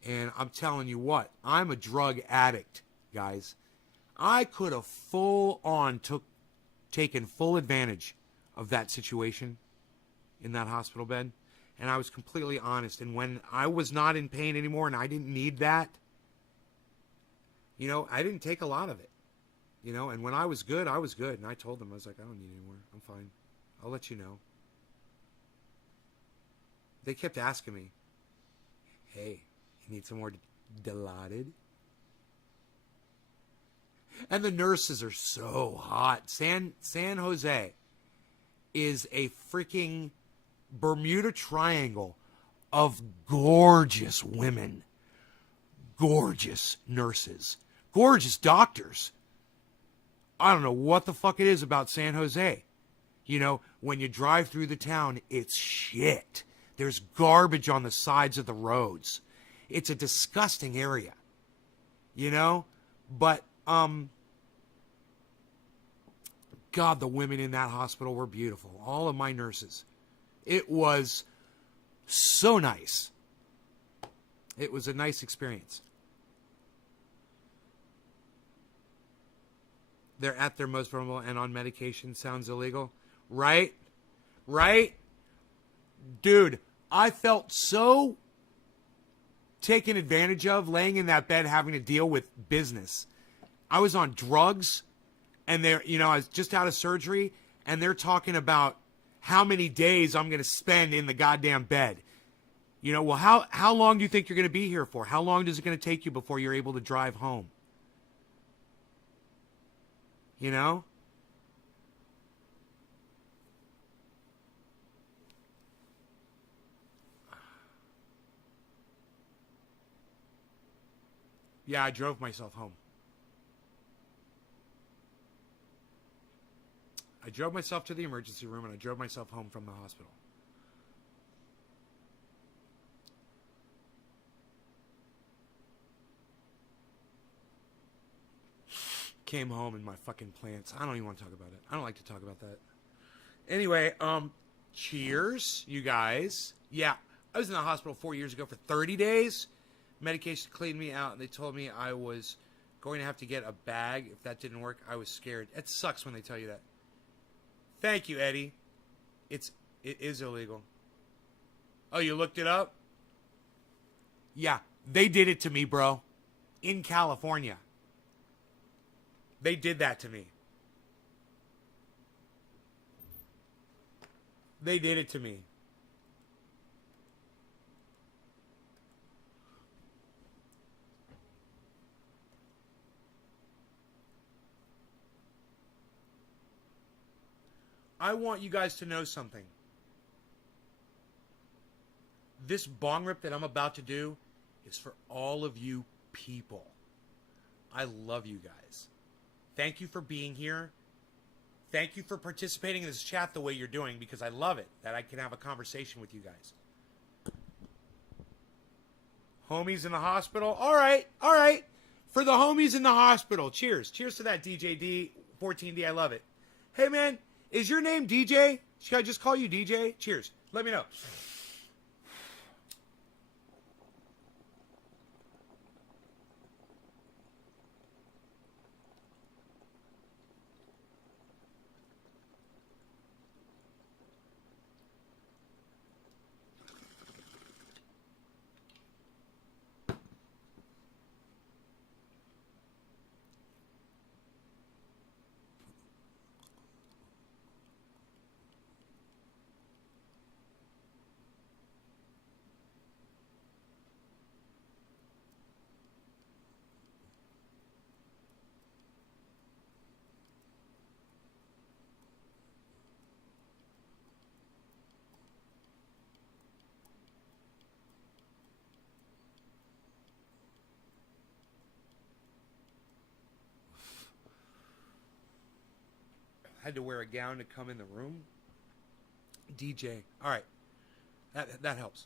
And I'm telling you what, I'm a drug addict, guys. I could have taken full advantage of that situation in that hospital bed. And I was completely honest. And when I was not in pain anymore and I didn't need that, you know, I didn't take a lot of it. You know, and when I was good, I was good. And I told them, I was like, I don't need any more. I'm fine. I'll let you know. They kept asking me, hey, you need some more Dilaudid? And the nurses are so hot. San Jose is a freaking Bermuda Triangle of gorgeous women, gorgeous nurses, gorgeous doctors. I don't know what the fuck it is about San Jose. You know, when you drive through the town, it's shit. There's garbage on the sides of the roads. It's a disgusting area, you know? But, God, the women in that hospital were beautiful. All of my nurses. It was so nice. It was a nice experience. They're at their most vulnerable and on medication. Sounds illegal. Right? Right? Dude, I felt so taken advantage of laying in that bed having to deal with business. I was on drugs, and I was just out of surgery, and they're talking about how many days I'm going to spend in the goddamn bed. You know, well, how long do you think you're going to be here for? How long is it going to take you before you're able to drive home? You know? Yeah, I drove myself home. I drove myself to the emergency room, and I drove myself home from the hospital. Came home in my fucking plants. I don't even want to talk about it. I don't like to talk about that. Anyway, cheers, you guys. Yeah, I was in the hospital 4 years ago for 30 days. Medication cleaned me out, and they told me I was going to have to get a bag. If that didn't work, I was scared. It sucks when they tell you that. Thank you, Eddie. It is illegal. Oh, you looked it up? Yeah, they did it to me, bro. In California. They did that to me. They did it to me. I want you guys to know something. This bong rip that I'm about to do is for all of you people. I love you guys. Thank you for being here. Thank you for participating in this chat the way you're doing, because I love it that I can have a conversation with you guys. Homies in the hospital. All right. All right. For the homies in the hospital. Cheers. Cheers to that, DJD 14D. I love it. Hey, man. Is your name DJ? Should I just call you DJ? Cheers. Let me know. had to wear a gown to come in the room. DJ. All right. That helps.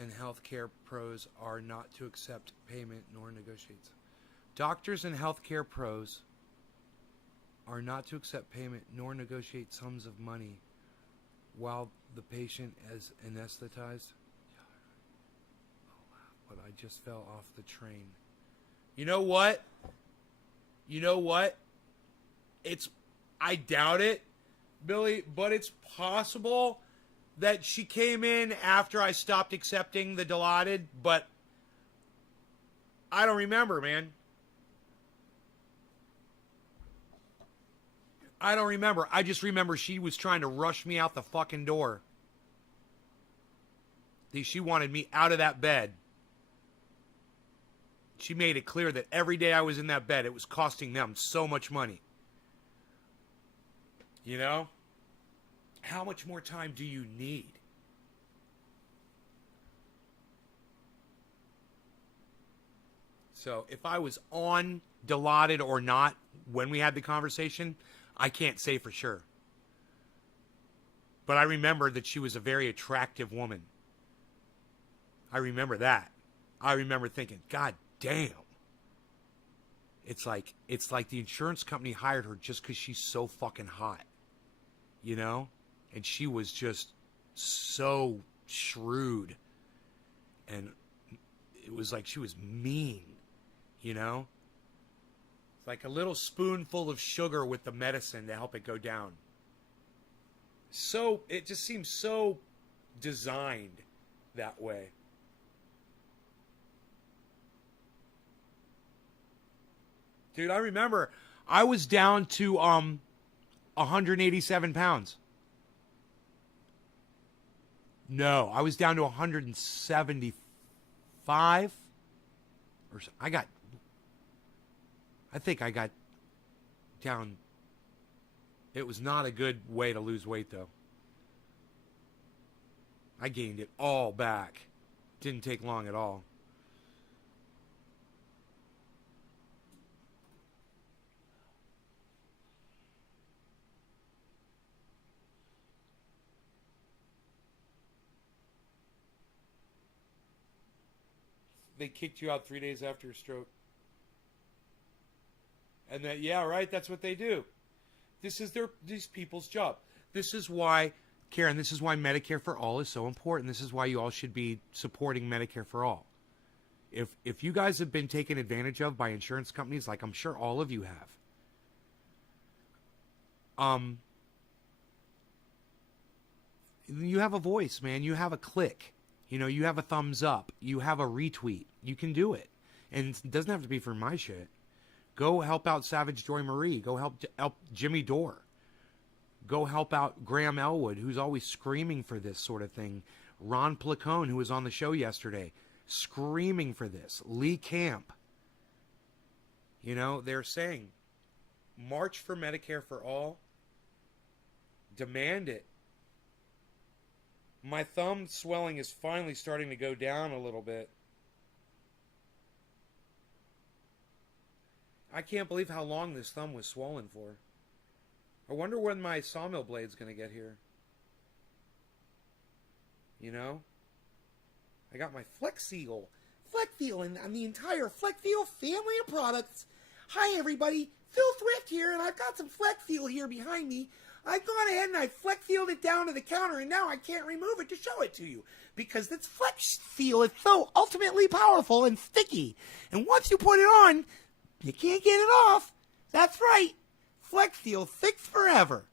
And healthcare pros are not to accept payment nor negotiate. Doctors and healthcare pros are not to accept payment nor negotiate sums of money while the patient is anesthetized. But I just fell off the train. You know what? I doubt it, Billy, but it's possible that she came in after I stopped accepting the Dilaudid, but I don't remember, man. I don't remember. I just remember she was trying to rush me out the fucking door. She wanted me out of that bed. She made it clear that every day I was in that bed, it was costing them so much money. You know? How much more time do you need? So if I was on Dilaudid or not when we had the conversation, I can't say for sure. But I remember that she was a very attractive woman. I remember that. I remember thinking, God damn. It's like the insurance company hired her just because she's so fucking hot. You know? And she was just so shrewd. And it was like she was mean. You know? It's like a little spoonful of sugar with the medicine to help it go down. So, it just seems so designed that way. Dude, I remember I was down to 187 pounds. No, I was down to 175. I think I got down. It was not a good way to lose weight, though. I gained it all back. Didn't take long at all. They kicked you out 3 days after your stroke. And that, yeah, right, that's what they do. This is these people's job. This is why, Karen, this is why Medicare for All is so important. This is why you all should be supporting Medicare for All. If you guys have been taken advantage of by insurance companies, like I'm sure all of you have, you have a voice, man. You have a click. You know, you have a thumbs up. You have a retweet. You can do it. And it doesn't have to be for my shit. Go help out Savage Joy Marie. Go help Jimmy Dore. Go help out Graham Elwood, who's always screaming for this sort of thing. Ron Placone, who was on the show yesterday, screaming for this. Lee Camp. You know, they're saying, march for Medicare for All. Demand it. My thumb swelling is finally starting to go down a little bit. I can't believe how long this thumb was swollen for. I wonder when my sawmill blade's going to get here. You know? I got my Flex Seal. Flex Seal and the entire Flex Seal family of products. Hi everybody, Phil Thrift here, and I've got some Flex Seal here behind me. I've gone ahead and I Flex Sealed it down to the counter, and now I can't remove it to show it to you. Because this Flex Seal is so ultimately powerful and sticky. And once you put it on, you can't get it off. That's right. Flex Seal fixed forever.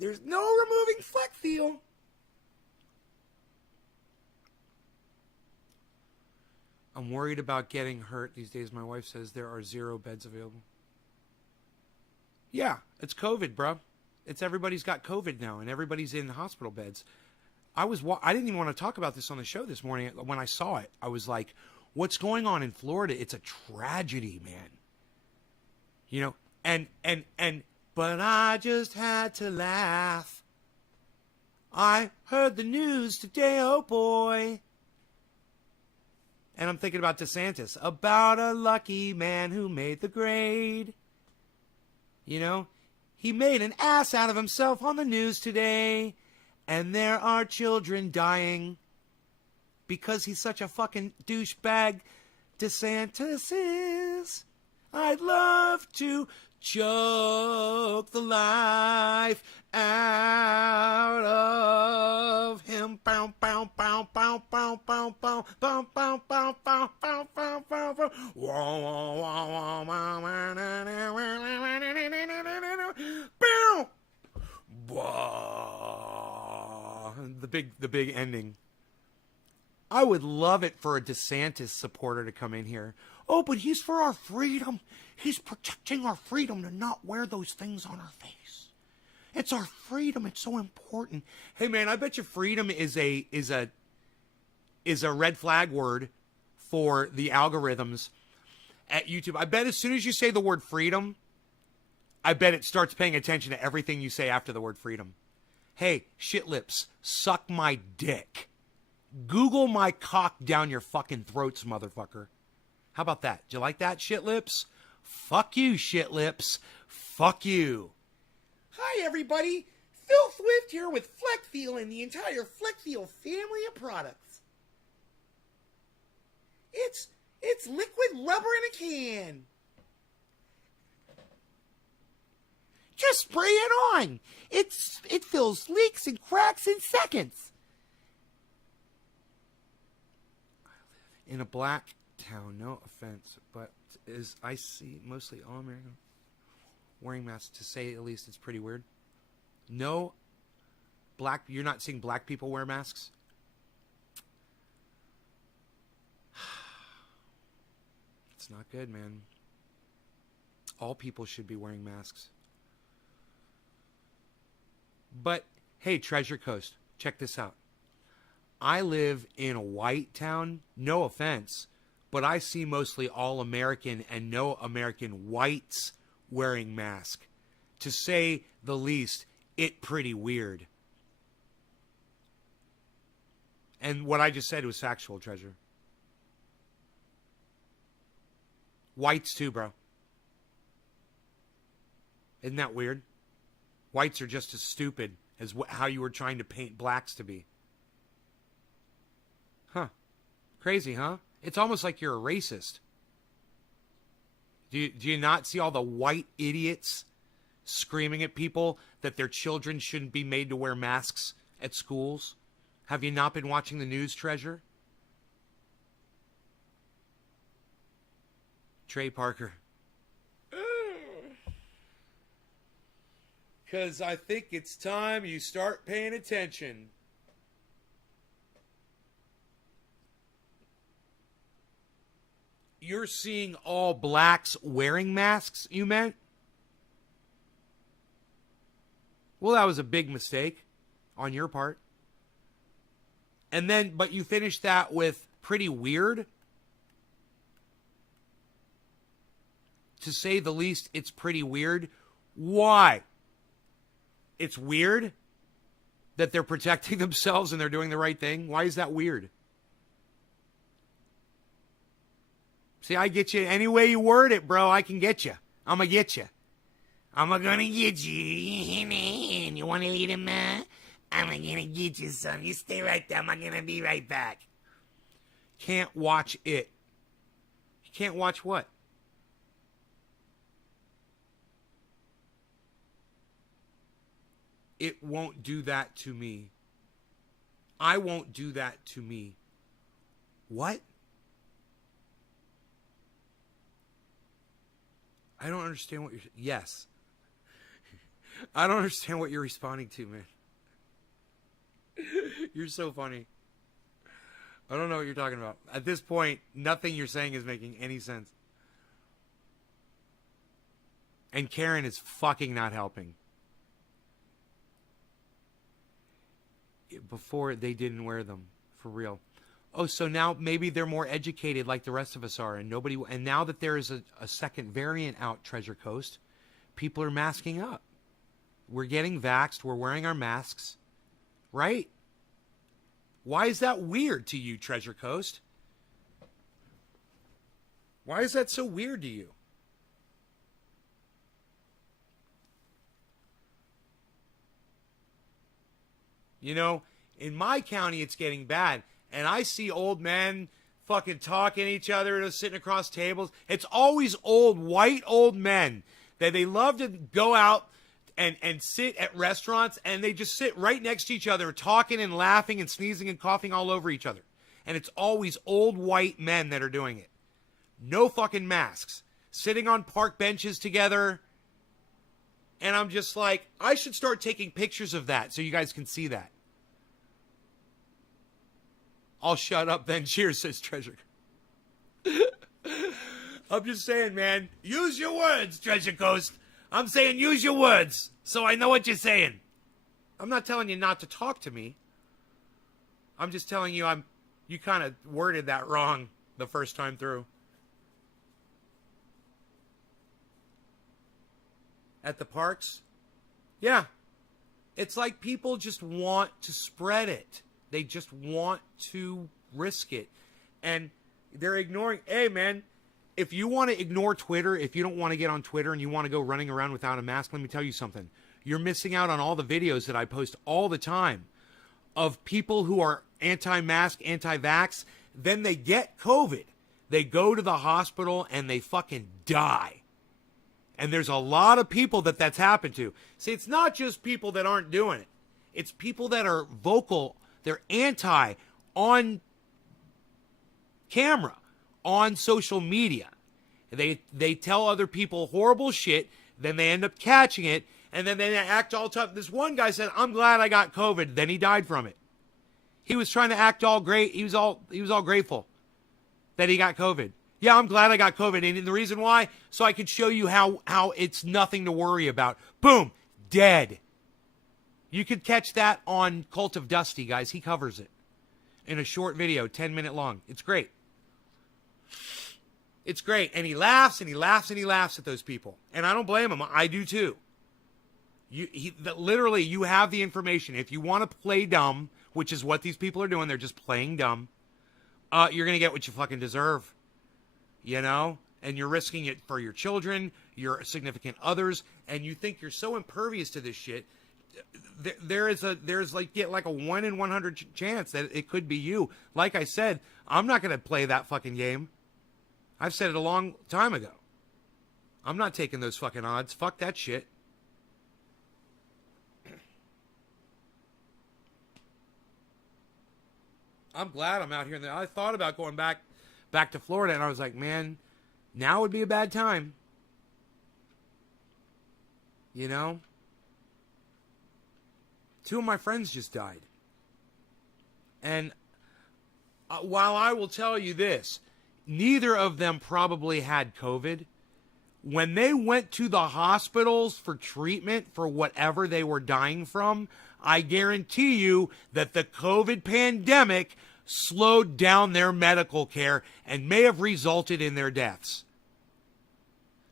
There's no removing Flex Seal. I'm worried about getting hurt these days. My wife says there are 0 beds available. Yeah, it's COVID, bro. It's everybody's got COVID now, and everybody's in hospital beds. I didn't even want to talk about this on the show this morning. When I saw it, I was like, what's going on in Florida? It's a tragedy, man. You know, but I just had to laugh. I heard the news today, oh boy. And I'm thinking about DeSantis, about a lucky man who made the grade. You know, he made an ass out of himself on the news today, and there are children dying because he's such a fucking douchebag. DeSantis is. I'd love to choke the life out of him. Bow, bow, bow, bow, bow, bow, bow, bow, bow, bow, bow, bow, bow, bow, bow. The big ending. I would love it for a DeSantis supporter to come in here. Oh, but he's for our freedom. He's protecting our freedom to not wear those things on our face. It's our freedom. It's so important. Hey, man, I bet you freedom is a red flag word for the algorithms at YouTube. I bet as soon as you say the word freedom, I bet it starts paying attention to everything you say after the word freedom. Hey, shit lips, suck my dick. Google my cock down your fucking throats, motherfucker. How about that? Do you like that, shit lips? Fuck you, shit lips. Fuck you. Hi, everybody. Phil Swift here with FlexFeel and the entire FlexFeel family of products. It's liquid rubber in a can. Just spray it on. It fills leaks and cracks in seconds. In a black town, no offense, but as I see mostly all American wearing masks, to say at least it's pretty weird. No black, you're not seeing black people wear masks? It's not good, man. All people should be wearing masks. But, hey, Treasure Coast, check this out. I live in a white town, no offense, but I see mostly all American and no American whites wearing masks. To say the least, it pretty weird. And what I just said was factual, Treasure. Whites too, bro. Isn't that weird? Whites are just as stupid as how you were trying to paint blacks to be. Huh. Crazy, huh? It's almost like you're a racist. Do you not see all the white idiots screaming at people that their children shouldn't be made to wear masks at schools? Have you not been watching the news, Treasure? Trey Parker. Because I think it's time you start paying attention. You're seeing all blacks wearing masks, you meant? Well, that was a big mistake on your part. And then, but you finished that with pretty weird. To say the least, it's pretty weird. Why? It's weird that they're protecting themselves and they're doing the right thing. Why is that weird? See, I get you any way you word it, bro. I can get you. I'm going to get you. I'm going to get you. You want to eat him, man? I'm going to get you some. You stay right there. I'm going to be right back. Can't watch it. You can't watch what? It won't do that to me. I won't do that to me. What? I don't understand what you're... Yes. I don't understand what you're responding to, man. You're so funny. I don't know what you're talking about. At this point, nothing you're saying is making any sense. And Karen is fucking not helping. Before, they didn't wear them. For real. Oh, so now maybe they're more educated like the rest of us are. And now that there is a second variant out, Treasure Coast, people are masking up. We're getting vaxxed. We're wearing our masks. Right? Why is that weird to you, Treasure Coast? Why is that so weird to you? You know, in my county, it's getting bad. And I see old men fucking talking to each other, sitting across tables. It's always white old men that they love to go out and sit at restaurants, and they just sit right next to each other, talking and laughing and sneezing and coughing all over each other. And it's always old white men that are doing it. No fucking masks. Sitting on park benches together. And I'm just like, I should start taking pictures of that so you guys can see that. I'll shut up then. Cheers, says Treasure. I'm just saying, man. Use your words, Treasure Coast. I'm saying use your words so I know what you're saying. I'm not telling you not to talk to me. I'm just telling you you kind of worded that wrong the first time through. At the parks? Yeah. It's like people just want to spread it. They just want to risk it. And they're ignoring, hey man, if you want to ignore Twitter, if you don't want to get on Twitter and you want to go running around without a mask, let me tell you something. You're missing out on all the videos that I post all the time of people who are anti-mask, anti-vax. Then they get COVID. They go to the hospital and they fucking die. And there's a lot of people that's happened to. See, it's not just people that aren't doing it. It's people that are vocal. They're anti on camera, on social media. They tell other people horrible shit. Then they end up catching it. And then they act all tough. This one guy said, I'm glad I got COVID. Then he died from it. He was trying to act all great. He was all grateful that he got COVID. Yeah, I'm glad I got COVID. And the reason why, so I could show you how it's nothing to worry about. Boom, dead. You could catch that on Cult of Dusty, guys. He covers it in a short video, 10-minute long. It's great. It's great. And he laughs and he laughs and he laughs at those people. And I don't blame him. I do too. Literally, you have the information. If you want to play dumb, which is what these people are doing, they're just playing dumb, you're going to get what you fucking deserve. You know? And you're risking it for your children, your significant others, and you think you're so impervious to this shit. There's like a 1 in 100 chance that it could be you. Like I said, I'm not going to play that fucking game. I've said it a long time ago. I'm not taking those fucking odds. Fuck that shit. I'm glad I'm out here. I thought about going back to Florida, and I was like, man, now would be a bad time. You know? 2 of my friends just died. And while I will tell you this, neither of them probably had COVID. When they went to the hospitals for treatment for whatever they were dying from, I guarantee you that the COVID pandemic slowed down their medical care and may have resulted in their deaths.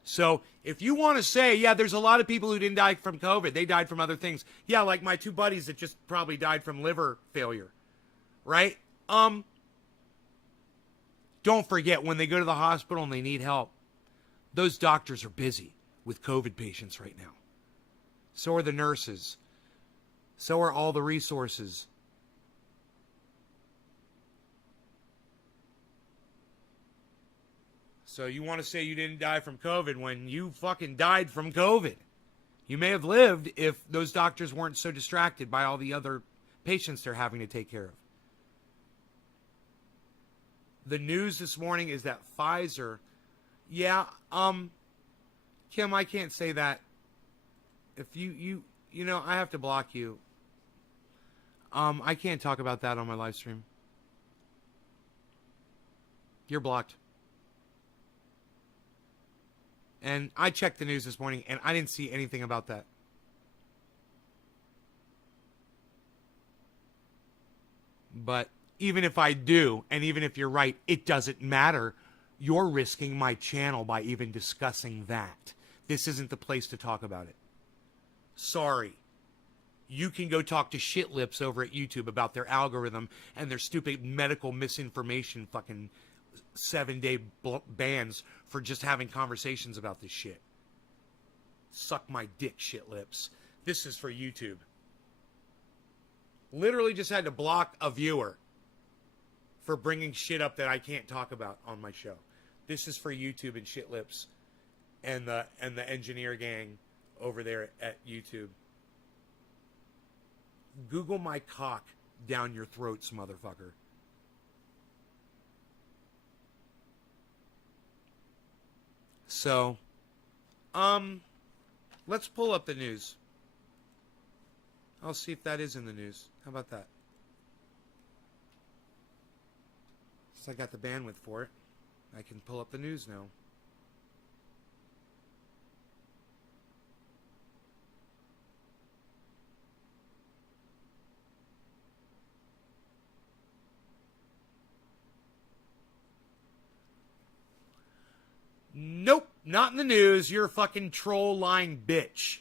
So if you want to say, yeah, there's a lot of people who didn't die from COVID. They died from other things. Yeah, like my 2 buddies that just probably died from liver failure. Right? Don't forget, when they go to the hospital and they need help, those doctors are busy with COVID patients right now. So are the nurses. So are all the resources. So you want to say you didn't die from COVID when you fucking died from COVID. You may have lived if those doctors weren't so distracted by all the other patients they're having to take care of. The news this morning is that Pfizer, Kim, I can't say that. If you know, I have to block you. I can't talk about that on my live stream. You're blocked. And I checked the news this morning, and I didn't see anything about that. But even if I do, and even if you're right, it doesn't matter. You're risking my channel by even discussing that. This isn't the place to talk about it. Sorry. You can go talk to shit lips over at YouTube about their algorithm and their stupid medical misinformation fucking 7-day bans for just having conversations about this shit. Suck my dick, shit lips. This is for YouTube. Literally just had to block a viewer for bringing shit up that I can't talk about on my show. This is for YouTube and Shit Lips and the engineer gang over there at YouTube. Google my cock down your throats, motherfucker. So, let's pull up the news. I'll see if that is in the news. How about that? Since I got the bandwidth for it, I can pull up the news now. Nope, not in the news. You're a fucking troll lying bitch.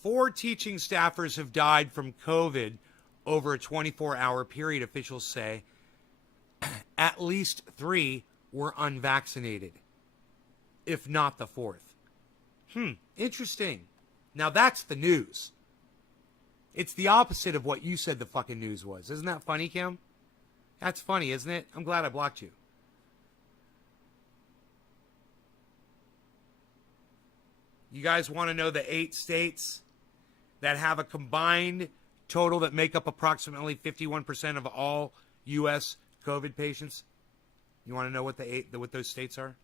Four teaching staffers have died from COVID over a 24-hour period, officials say. At least 3 were unvaccinated, if not the 4th. Interesting. Now that's the news. It's the opposite of what you said the fucking news was. Isn't that funny, Kim? That's funny, isn't it? I'm glad I blocked you. You guys want to know the 8 states that have a combined total that make up approximately 51% of all U.S. COVID patients? You want to know what what those states are?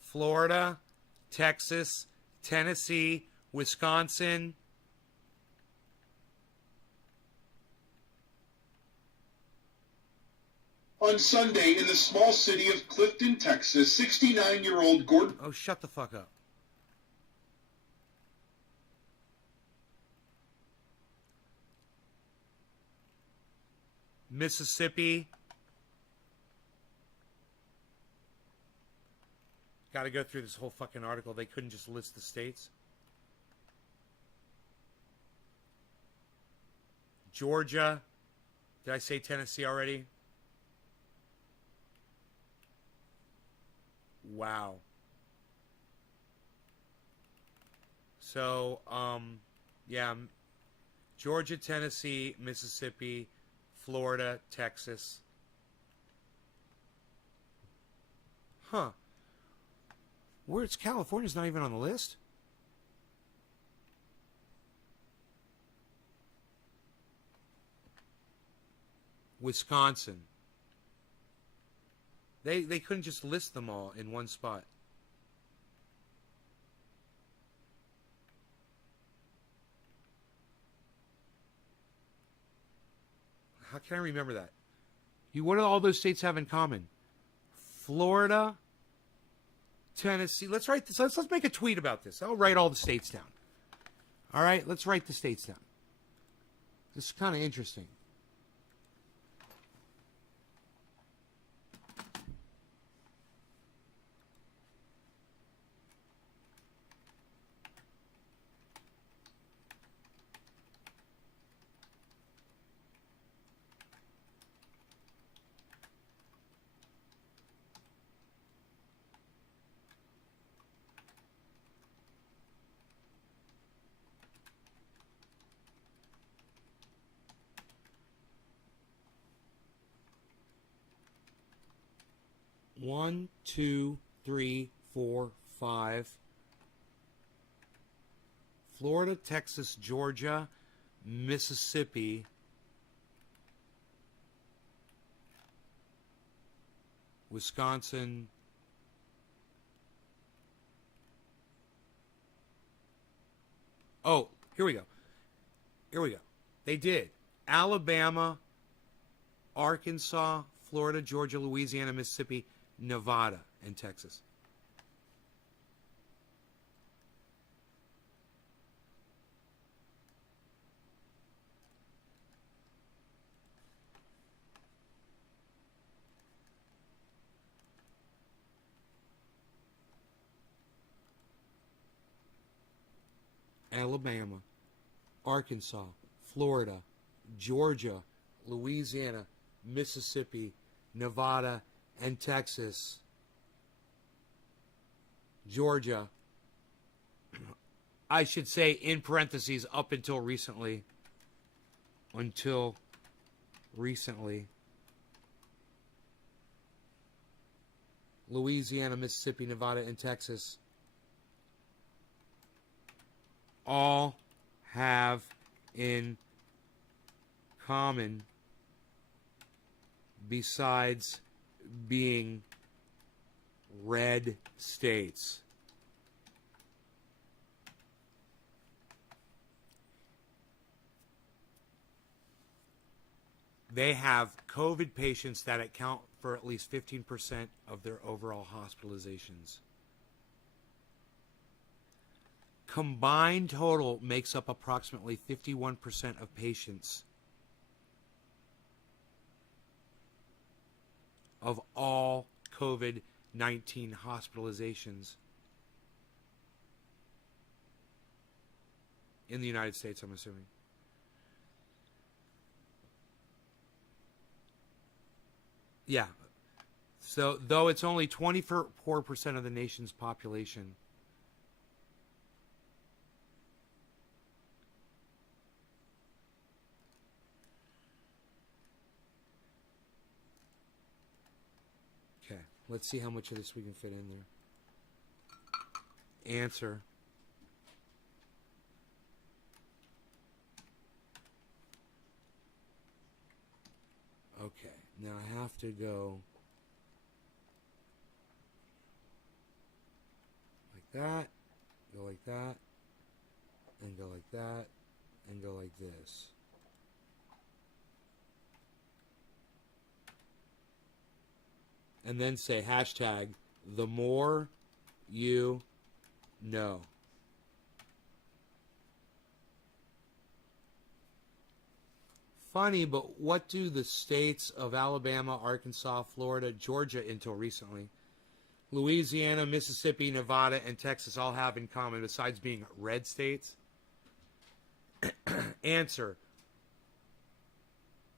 Florida, Texas, Tennessee, Wisconsin. On Sunday, in the small city of Clifton, Texas, 69-year-old Gordon... Oh, shut the fuck up. Mississippi. Got to go through this whole fucking article. They couldn't just list the states. Georgia. Did I say Tennessee already? Wow. So, yeah. Georgia, Tennessee, Mississippi, Florida, Texas. Huh. Where's California's not even on the list? Wisconsin. They couldn't just list them all in one spot. How can I remember that? What do all those states have in common? Florida, Tennessee. Let's write this. Let's make a tweet about this. I'll write all the states down. All right, let's write the states down. This is kind of interesting. One, two, three, four, 5. Florida, Texas, Georgia, Mississippi, Wisconsin, oh, here we go. They did. Alabama, Arkansas, Florida, Georgia, Louisiana, Mississippi, Nevada, and Texas. Alabama, Arkansas, Florida, Georgia, Louisiana, Mississippi, Nevada, and Texas. Georgia, I should say in parentheses, up until recently. Until recently. Louisiana, Mississippi, Nevada, and Texas all have in common, besides being red states, they have COVID patients that account for at least 15% of their overall hospitalizations. Combined total makes up approximately 51% of patients of all COVID-19 hospitalizations in the United States, I'm assuming. Yeah. So, though it's only 24% of the nation's population, okay, let's see how much of this we can fit in there. Answer. Okay, now I have to go like that, go like that, and go like that, and go like this. And then say hashtag the more you know. Funny, but what do the states of Alabama, Arkansas, Florida, Georgia until recently, Louisiana, Mississippi, Nevada, and Texas all have in common besides being red states? Answer.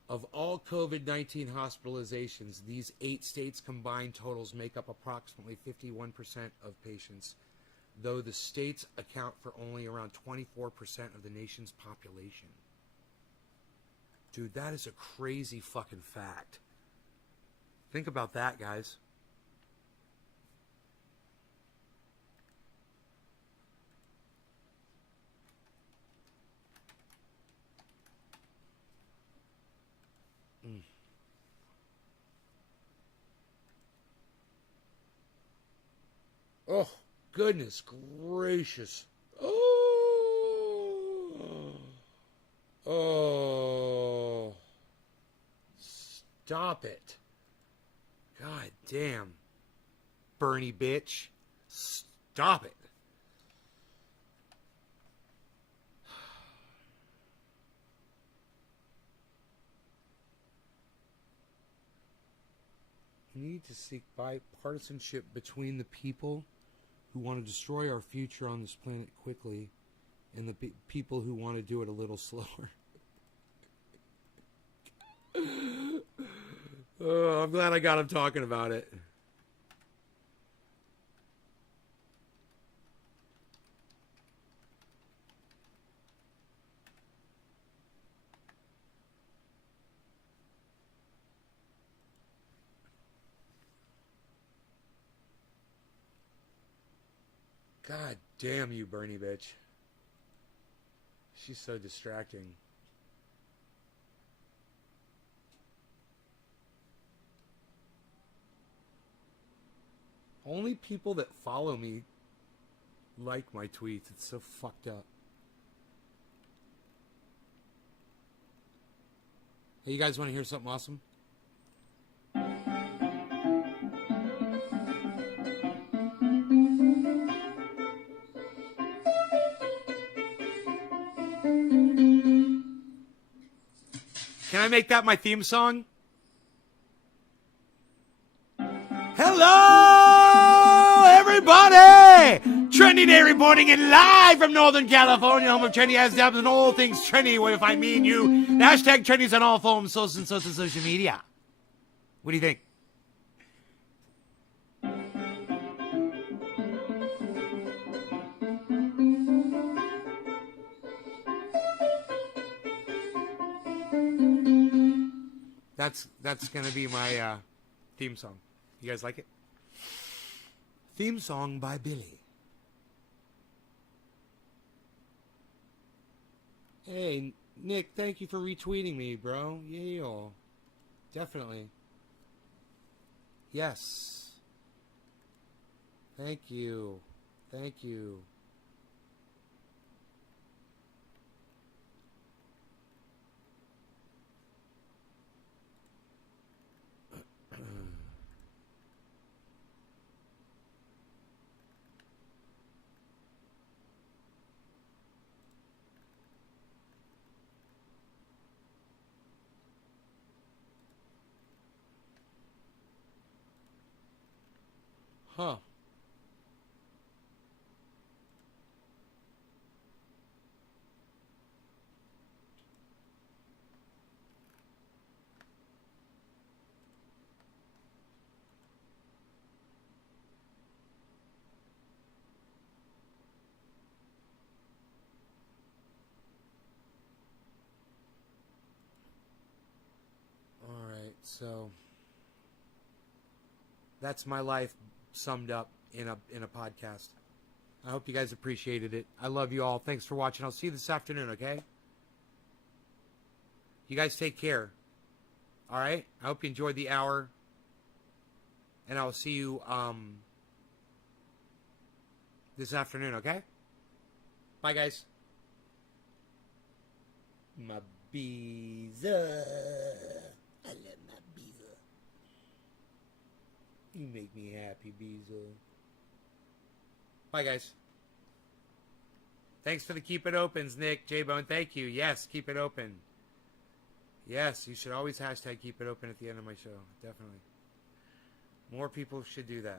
Of all COVID-19 hospitalizations, these 8 states combined totals make up approximately 51% of patients, though the states account for only around 24% of the nation's population. Dude, that is a crazy fucking fact. Think about that, guys. Oh, goodness gracious. Oh, stop it. God damn. Bernie bitch. Stop it. We need to seek bipartisanship between the people who want to destroy our future on this planet quickly and the people who want to do it a little slower. Oh, I'm glad I got him talking about it. God damn you, Bernie bitch. She's so distracting. Only people that follow me like my tweets. It's so fucked up. Hey, you guys want to hear something awesome? Can I make that my theme song? Hello, everybody! Trendy Day reporting it live from Northern California, home of trendy ass dabs and all things trendy. Where if I mean you, hashtag trendies on all forms, social media. What do you think? That's gonna be my theme song. You guys like it? Theme song by Billy. Hey, Nick, thank you for retweeting me, bro. Yeah, definitely. Yes. Thank you. Thank you. Huh. All right, so that's my life summed up in a podcast. I hope you guys appreciated it. I love you all. Thanks for watching. I'll see you this afternoon, okay? You guys take care. All right? I hope you enjoyed the hour. And I'll see you this afternoon, okay? Bye, guys. My bees. I love my bees. You make me happy, Beezel. Bye, guys. Thanks for the keep it opens, Nick. J-Bone, thank you. Yes, keep it open. Yes, you should always hashtag keep it open at the end of my show. Definitely. More people should do that.